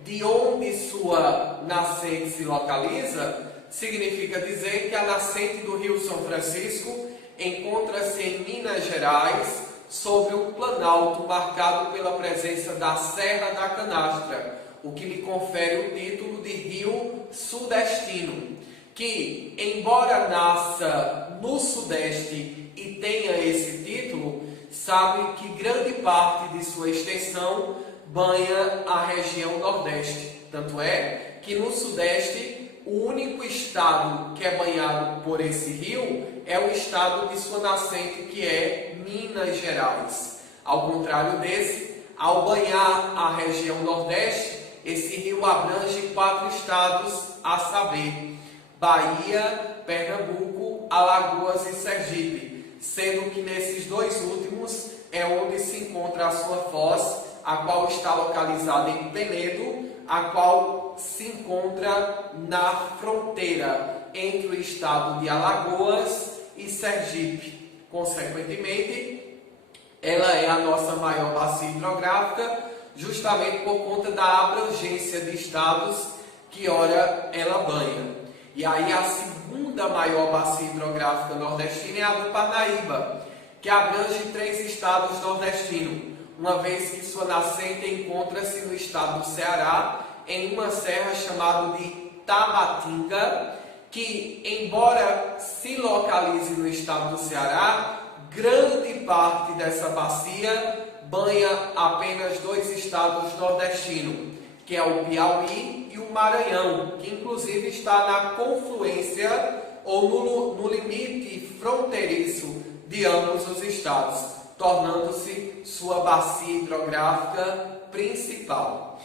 de onde sua nascente se localiza, significa dizer que a nascente do rio São Francisco encontra-se em Minas Gerais, sobre o planalto marcado pela presença da Serra da Canastra, o que lhe confere o título de rio sudestino, que, embora nasça no sudeste e tenha esse título, sabe que grande parte de sua extensão banha a região nordeste. Tanto é que no sudeste, o único estado que é banhado por esse rio é o estado de sua nascente, que é Minas Gerais. Ao contrário desse, ao banhar a região nordeste, esse rio abrange 4 estados, a saber, Bahia, Pernambuco, Alagoas e Sergipe, sendo que nesses dois últimos é onde se encontra a sua foz, a qual está localizada em Penedo, a qual se encontra na fronteira entre o estado de Alagoas e Sergipe. Consequentemente, ela é a nossa maior bacia hidrográfica, justamente por conta da abrangência de estados que ora ela banha. E aí a segunda maior bacia hidrográfica nordestina é a do Parnaíba, que abrange 3 estados nordestinos, uma vez que sua nascente encontra-se no estado do Ceará, em uma serra chamada de Tabatinga, que, embora se localize no estado do Ceará, grande parte dessa bacia banha apenas 2 estados nordestinos, que é o Piauí e o Maranhão, que inclusive está na confluência ou no limite fronteiriço de ambos os estados, tornando-se sua bacia hidrográfica principal.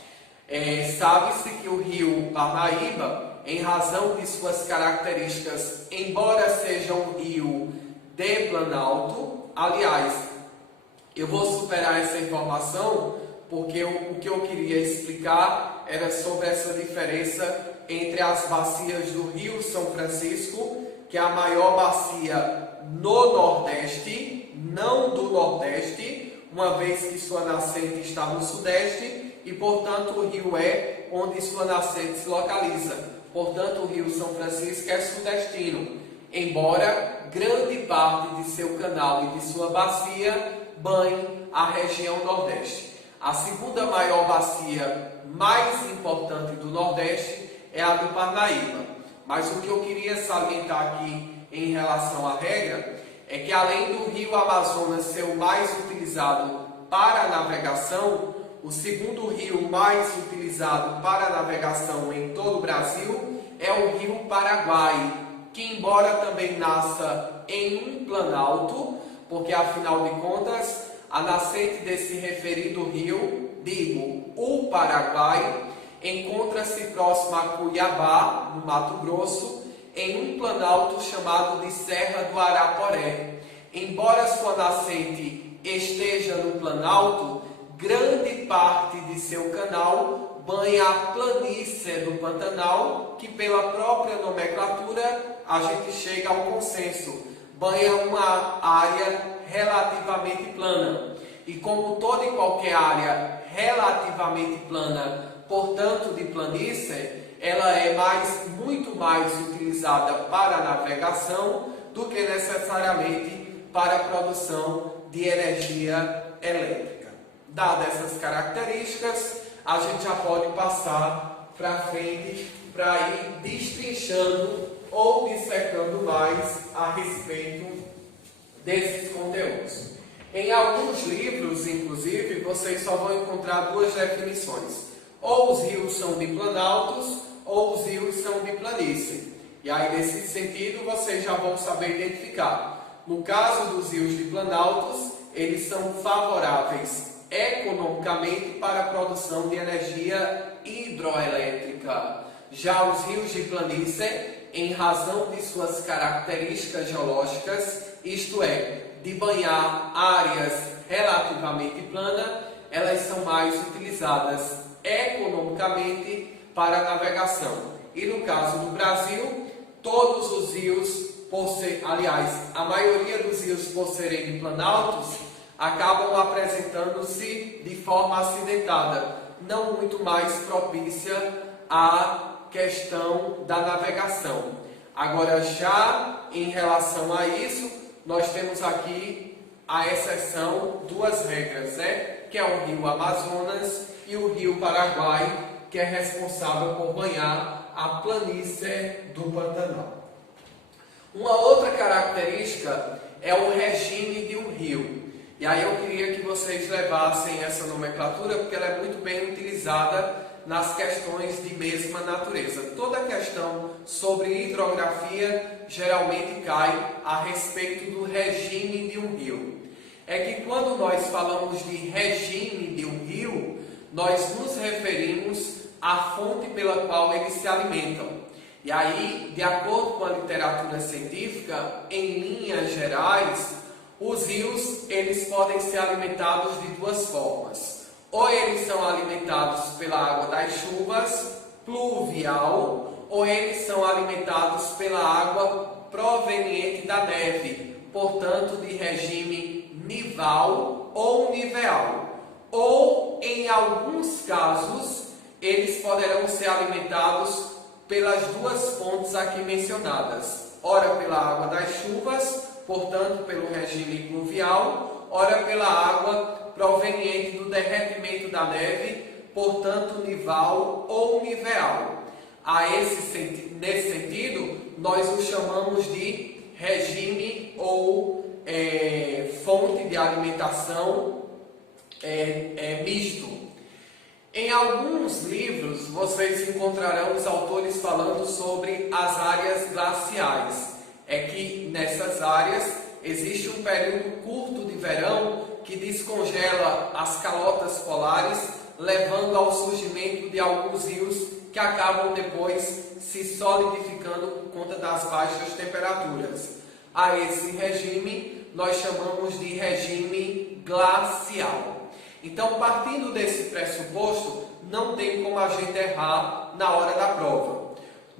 Sabe-se que o rio Parnaíba, em razão de suas características, embora seja um rio de planalto, aliás, eu vou superar essa informação porque o que eu queria explicar era sobre essa diferença entre as bacias do Rio São Francisco, que é a maior bacia no Nordeste, não do Nordeste, uma vez que sua nascente está no Sudeste, e portanto o rio é onde sua nascente se localiza. Portanto, o Rio São Francisco é sudestino, embora grande parte de seu canal e de sua bacia banhe a região Nordeste. A segunda maior bacia mais importante do Nordeste é a do Parnaíba. Mas o que eu queria salientar aqui em relação à regra é que, além do rio Amazonas ser o mais utilizado para a navegação, o segundo rio mais utilizado para a navegação em todo o Brasil é o rio Paraguai, que, embora também nasça em um planalto, porque afinal de contas a nascente desse referido rio, digo, o Paraguai, encontra-se próximo a Cuiabá, no Mato Grosso, em um planalto chamado de Serra do Araporé. Embora sua nascente esteja no planalto, grande parte de seu canal banha a planície do Pantanal, que pela própria nomenclatura a gente chega ao consenso, banha uma área relativamente plana. E como toda e qualquer área relativamente plana, portanto de planície, ela é muito mais utilizada para a navegação do que necessariamente para a produção de energia elétrica. Dadas essas características, a gente já pode passar para frente para ir destrinchando ou dissecando mais a respeito desses conteúdos. Em alguns livros, inclusive, vocês só vão encontrar duas definições. Ou os rios são de planaltos, ou os rios são de planície. E aí, nesse sentido, vocês já vão saber identificar. No caso dos rios de planaltos, eles são favoráveis economicamente para a produção de energia hidroelétrica. Já os rios de planície, em razão de suas características geológicas, isto é, de banhar áreas relativamente planas, elas são mais utilizadas economicamente para a navegação. E no caso do Brasil, todos os rios, aliás, a maioria dos rios, por serem de planaltos, acabam apresentando-se de forma acidentada, não muito mais propícia à questão da navegação. Agora, já em relação a isso, nós temos aqui a exceção, duas regras, que é o rio Amazonas e o rio Paraguai, que é responsável por banhar a planície do Pantanal. Uma outra característica é o regime de um rio. E aí eu queria que vocês levassem essa nomenclatura, porque ela é muito bem utilizada nas questões de mesma natureza. Toda questão sobre hidrografia geralmente cai a respeito do regime de um rio. É que quando nós falamos de regime de um rio, nós nos referimos à fonte pela qual eles se alimentam. E aí, de acordo com a literatura científica, em linhas gerais, os rios eles podem ser alimentados de duas formas. Ou eles são alimentados pela água das chuvas, pluvial, ou eles são alimentados pela água proveniente da neve, portanto de regime nival ou niveal. Ou, em alguns casos, eles poderão ser alimentados pelas duas fontes aqui mencionadas. Ora pela água das chuvas, portanto pelo regime pluvial, ora pela água proveniente do derretimento da neve, portanto nival ou niveal. Nesse sentido, nós o chamamos de regime ou fonte de alimentação misto. Em alguns livros, vocês encontrarão os autores falando sobre as áreas glaciais. É que nessas áreas existe um período curto de verão que descongela as calotas polares, levando ao surgimento de alguns rios que acabam depois se solidificando por conta das baixas temperaturas. A esse regime nós chamamos de regime glacial. Então, partindo desse pressuposto, não tem como a gente errar na hora da prova.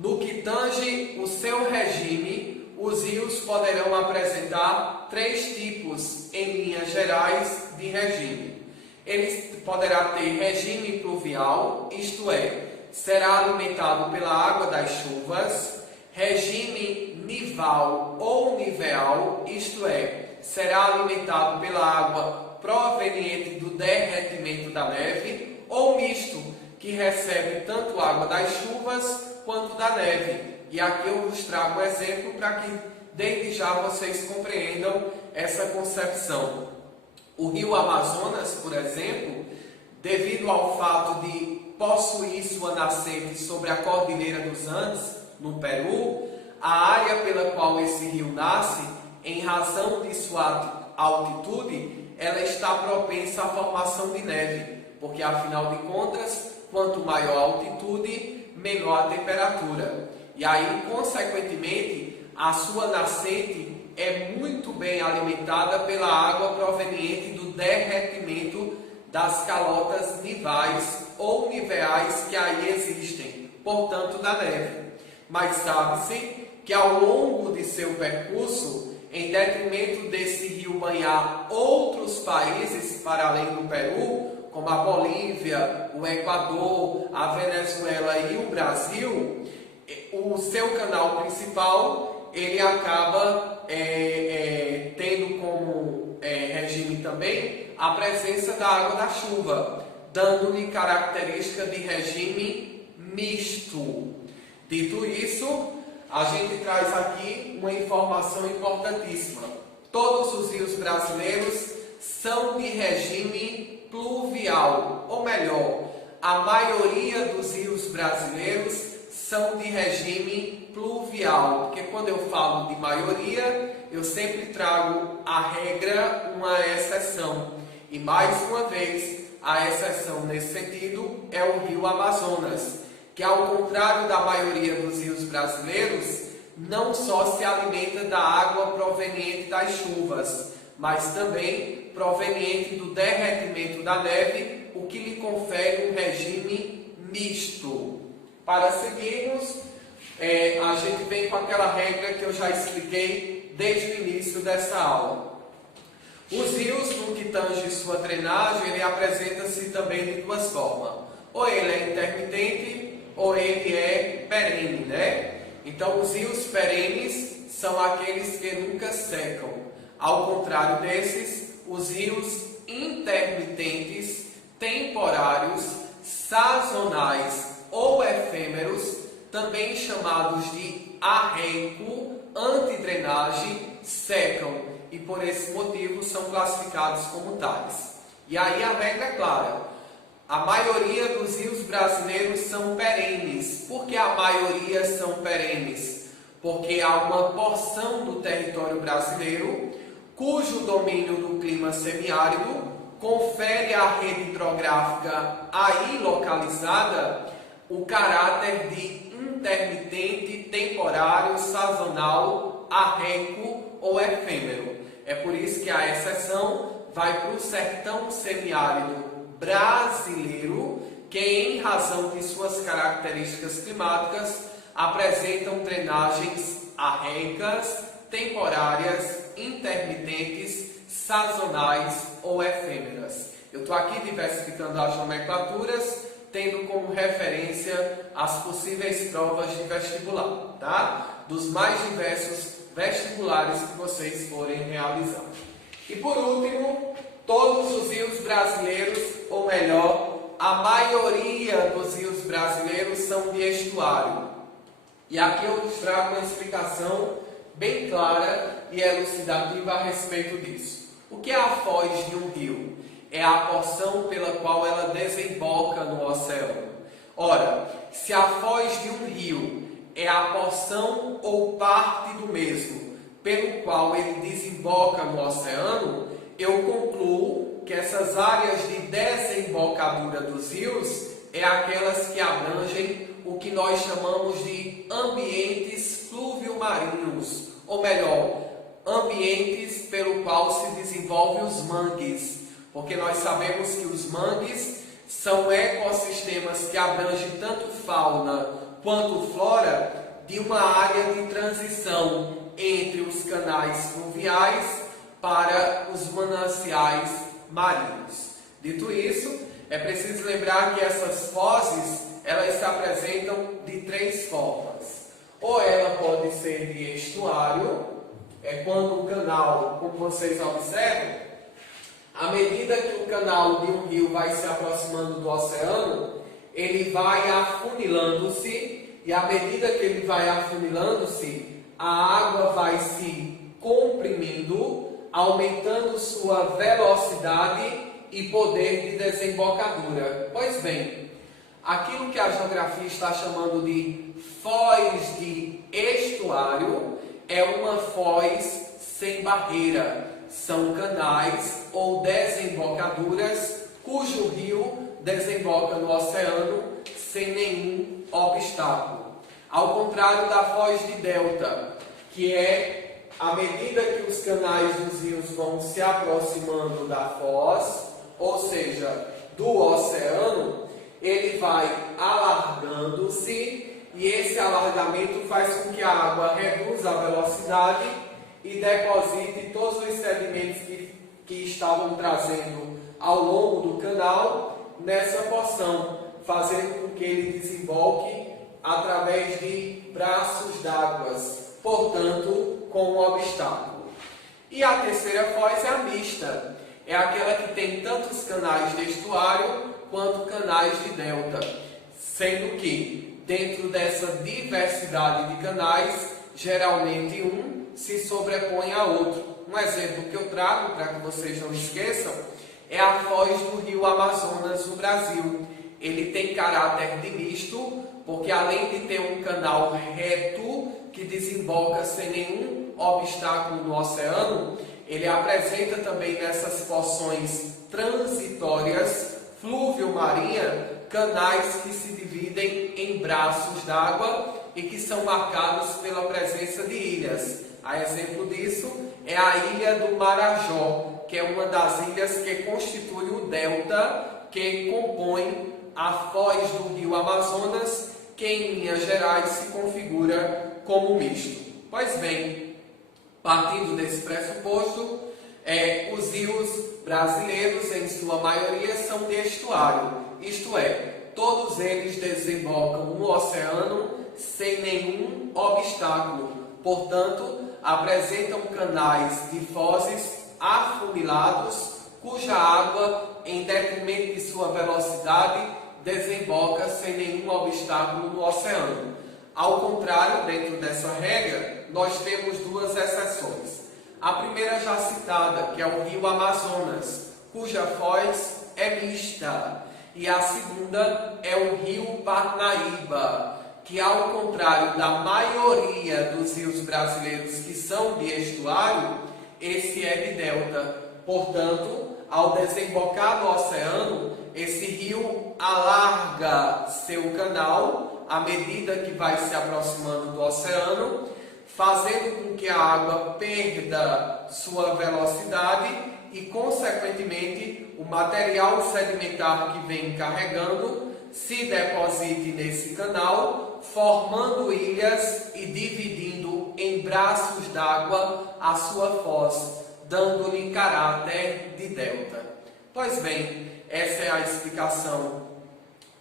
No que tange o seu regime, os rios poderão apresentar 3 tipos, em linhas gerais, de regime. Ele poderá ter regime pluvial, isto é, será alimentado pela água das chuvas, regime nival ou niveal, isto é, será alimentado pela água proveniente do derretimento da neve, ou misto, que recebe tanto água das chuvas quanto da neve. E aqui eu vos trago um exemplo para que desde já vocês compreendam essa concepção. O rio Amazonas, por exemplo, devido ao fato de possuir sua nascente sobre a Cordilheira dos Andes, no Peru, a área pela qual esse rio nasce, em razão de sua altitude, ela está propensa à formação de neve, porque afinal de contas, quanto maior a altitude, menor a temperatura. E aí, consequentemente, a sua nascente é muito bem alimentada pela água proveniente do derretimento das calotas nivais ou niveais que aí existem, portanto da neve. Mas sabe-se que ao longo de seu percurso, em detrimento desse rio banhar outros países para além do Peru, como a Bolívia, o Equador, a Venezuela e o Brasil, o seu canal principal ele acaba tendo como regime também a presença da água da chuva, dando-lhe característica de regime misto. Dito isso, a gente traz aqui uma informação importantíssima. Todos os rios brasileiros são de regime pluvial, ou melhor, a maioria dos rios brasileiros são de regime pluvial, porque quando eu falo de maioria, eu sempre trago a regra, uma exceção. E mais uma vez, a exceção nesse sentido é o rio Amazonas, que ao contrário da maioria dos rios brasileiros, não só se alimenta da água proveniente das chuvas, mas também proveniente do derretimento da neve, o que lhe confere um regime misto. Para seguirmos, a gente vem com aquela regra que eu já expliquei desde o início dessa aula. Os rios, no que tange sua drenagem, ele apresenta-se também de duas formas. Ou ele é intermitente, ou ele é perene, né? Então, os rios perenes são aqueles que nunca secam. Ao contrário desses, os rios intermitentes, temporários, sazonais ou efêmeros, também chamados de arreico, antidrenagem, secam e por esse motivo são classificados como tais. E aí a regra é clara. A maioria dos rios brasileiros são perenes. Por que a maioria são perenes? Porque há uma porção do território brasileiro cujo domínio do clima semiárido confere à rede hidrográfica aí localizada o caráter de intermitente, temporário, sazonal, arreico ou efêmero. É por isso que a exceção vai para o sertão semiárido brasileiro, que em razão de suas características climáticas apresentam drenagens arreicas, temporárias, intermitentes, sazonais ou efêmeras. Eu estou aqui diversificando as nomenclaturas, tendo como referência as possíveis provas de vestibular, tá? Dos mais diversos vestibulares que vocês forem realizar. E por último, todos os rios brasileiros, ou melhor, a maioria dos rios brasileiros são de estuário. E aqui eu vos trago uma explicação bem clara e elucidativa a respeito disso. O que é a foz de um rio? É a porção pela qual ela desemboca no oceano. Ora, se a foz de um rio é a porção ou parte do mesmo pelo qual ele desemboca no oceano, eu concluo que essas áreas de desembocadura dos rios é aquelas que abrangem o que nós chamamos de ambientes fluvio-marinhos, ou melhor, ambientes pelo qual se desenvolvem os mangues, porque nós sabemos que os mangues são ecossistemas que abrangem tanto fauna quanto flora de uma área de transição entre os canais fluviais para os mananciais marinhos. Dito isso, é preciso lembrar que essas fozes elas se apresentam de três formas. Ou ela pode ser de estuário, é quando o canal, como vocês observam, à medida que o canal de um rio vai se aproximando do oceano, ele vai afunilando-se, e à medida que ele vai afunilando-se, a água vai se comprimindo, aumentando sua velocidade e poder de desembocadura. Pois bem, aquilo que a geografia está chamando de foz de estuário é uma foz sem barreira. São canais ou desembocaduras cujo rio desemboca no oceano sem nenhum obstáculo. Ao contrário da foz de delta, que é à medida que os canais dos rios vão se aproximando da foz, ou seja, do oceano, ele vai alargando-se e esse alargamento faz com que a água reduza a velocidade e deposite todos os sedimentos que estavam trazendo ao longo do canal nessa porção, fazendo com que ele desemboque através de braços d'água, portanto, com um obstáculo. E a terceira foz é a mista, é aquela que tem tanto os canais de estuário quanto canais de delta, sendo que dentro dessa diversidade de canais, geralmente um se sobrepõe a outro. Um exemplo que eu trago para que vocês não esqueçam é a foz do rio Amazonas no Brasil. Ele tem caráter de misto, porque além de ter um canal reto que desemboca sem nenhum obstáculo no oceano, ele apresenta também nessas porções transitórias fluvio-marinha canais que se dividem em braços d'água e que são marcados pela presença de ilhas. A exemplo disso é a ilha do Marajó, que é uma das ilhas que constitui o delta que compõe a foz do rio Amazonas, que em linhas gerais se configura como misto. Pois bem, partindo desse pressuposto, os rios brasileiros, em sua maioria, são de estuário, isto é, todos eles desembocam no oceano sem nenhum obstáculo, portanto, apresentam canais de fozes afunilados, cuja água, em detrimento de sua velocidade, desemboca sem nenhum obstáculo no oceano. Ao contrário, dentro dessa regra, nós temos duas exceções. A primeira já citada, que é o rio Amazonas, cuja foz é mista. E a segunda é o rio Parnaíba, que ao contrário da maioria dos rios brasileiros que são de estuário, esse é de delta. Portanto, ao desembocar no oceano, esse rio alarga seu canal à medida que vai se aproximando do oceano, fazendo com que a água perda sua velocidade e, consequentemente, o material sedimentar que vem carregando se deposite nesse canal, formando ilhas e dividindo em braços d'água a sua foz, dando-lhe caráter de delta. Pois bem, essa é a explicação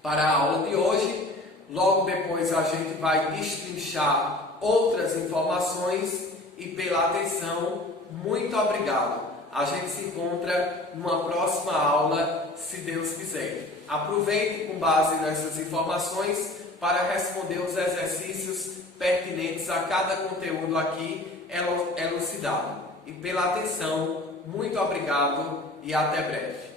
para a aula de hoje. Logo depois a gente vai destrinchar outras informações e pela atenção, muito obrigado. A gente se encontra numa próxima aula, se Deus quiser. Aproveite com base nessas informações para responder os exercícios pertinentes a cada conteúdo aqui elucidado. E pela atenção, muito obrigado e até breve.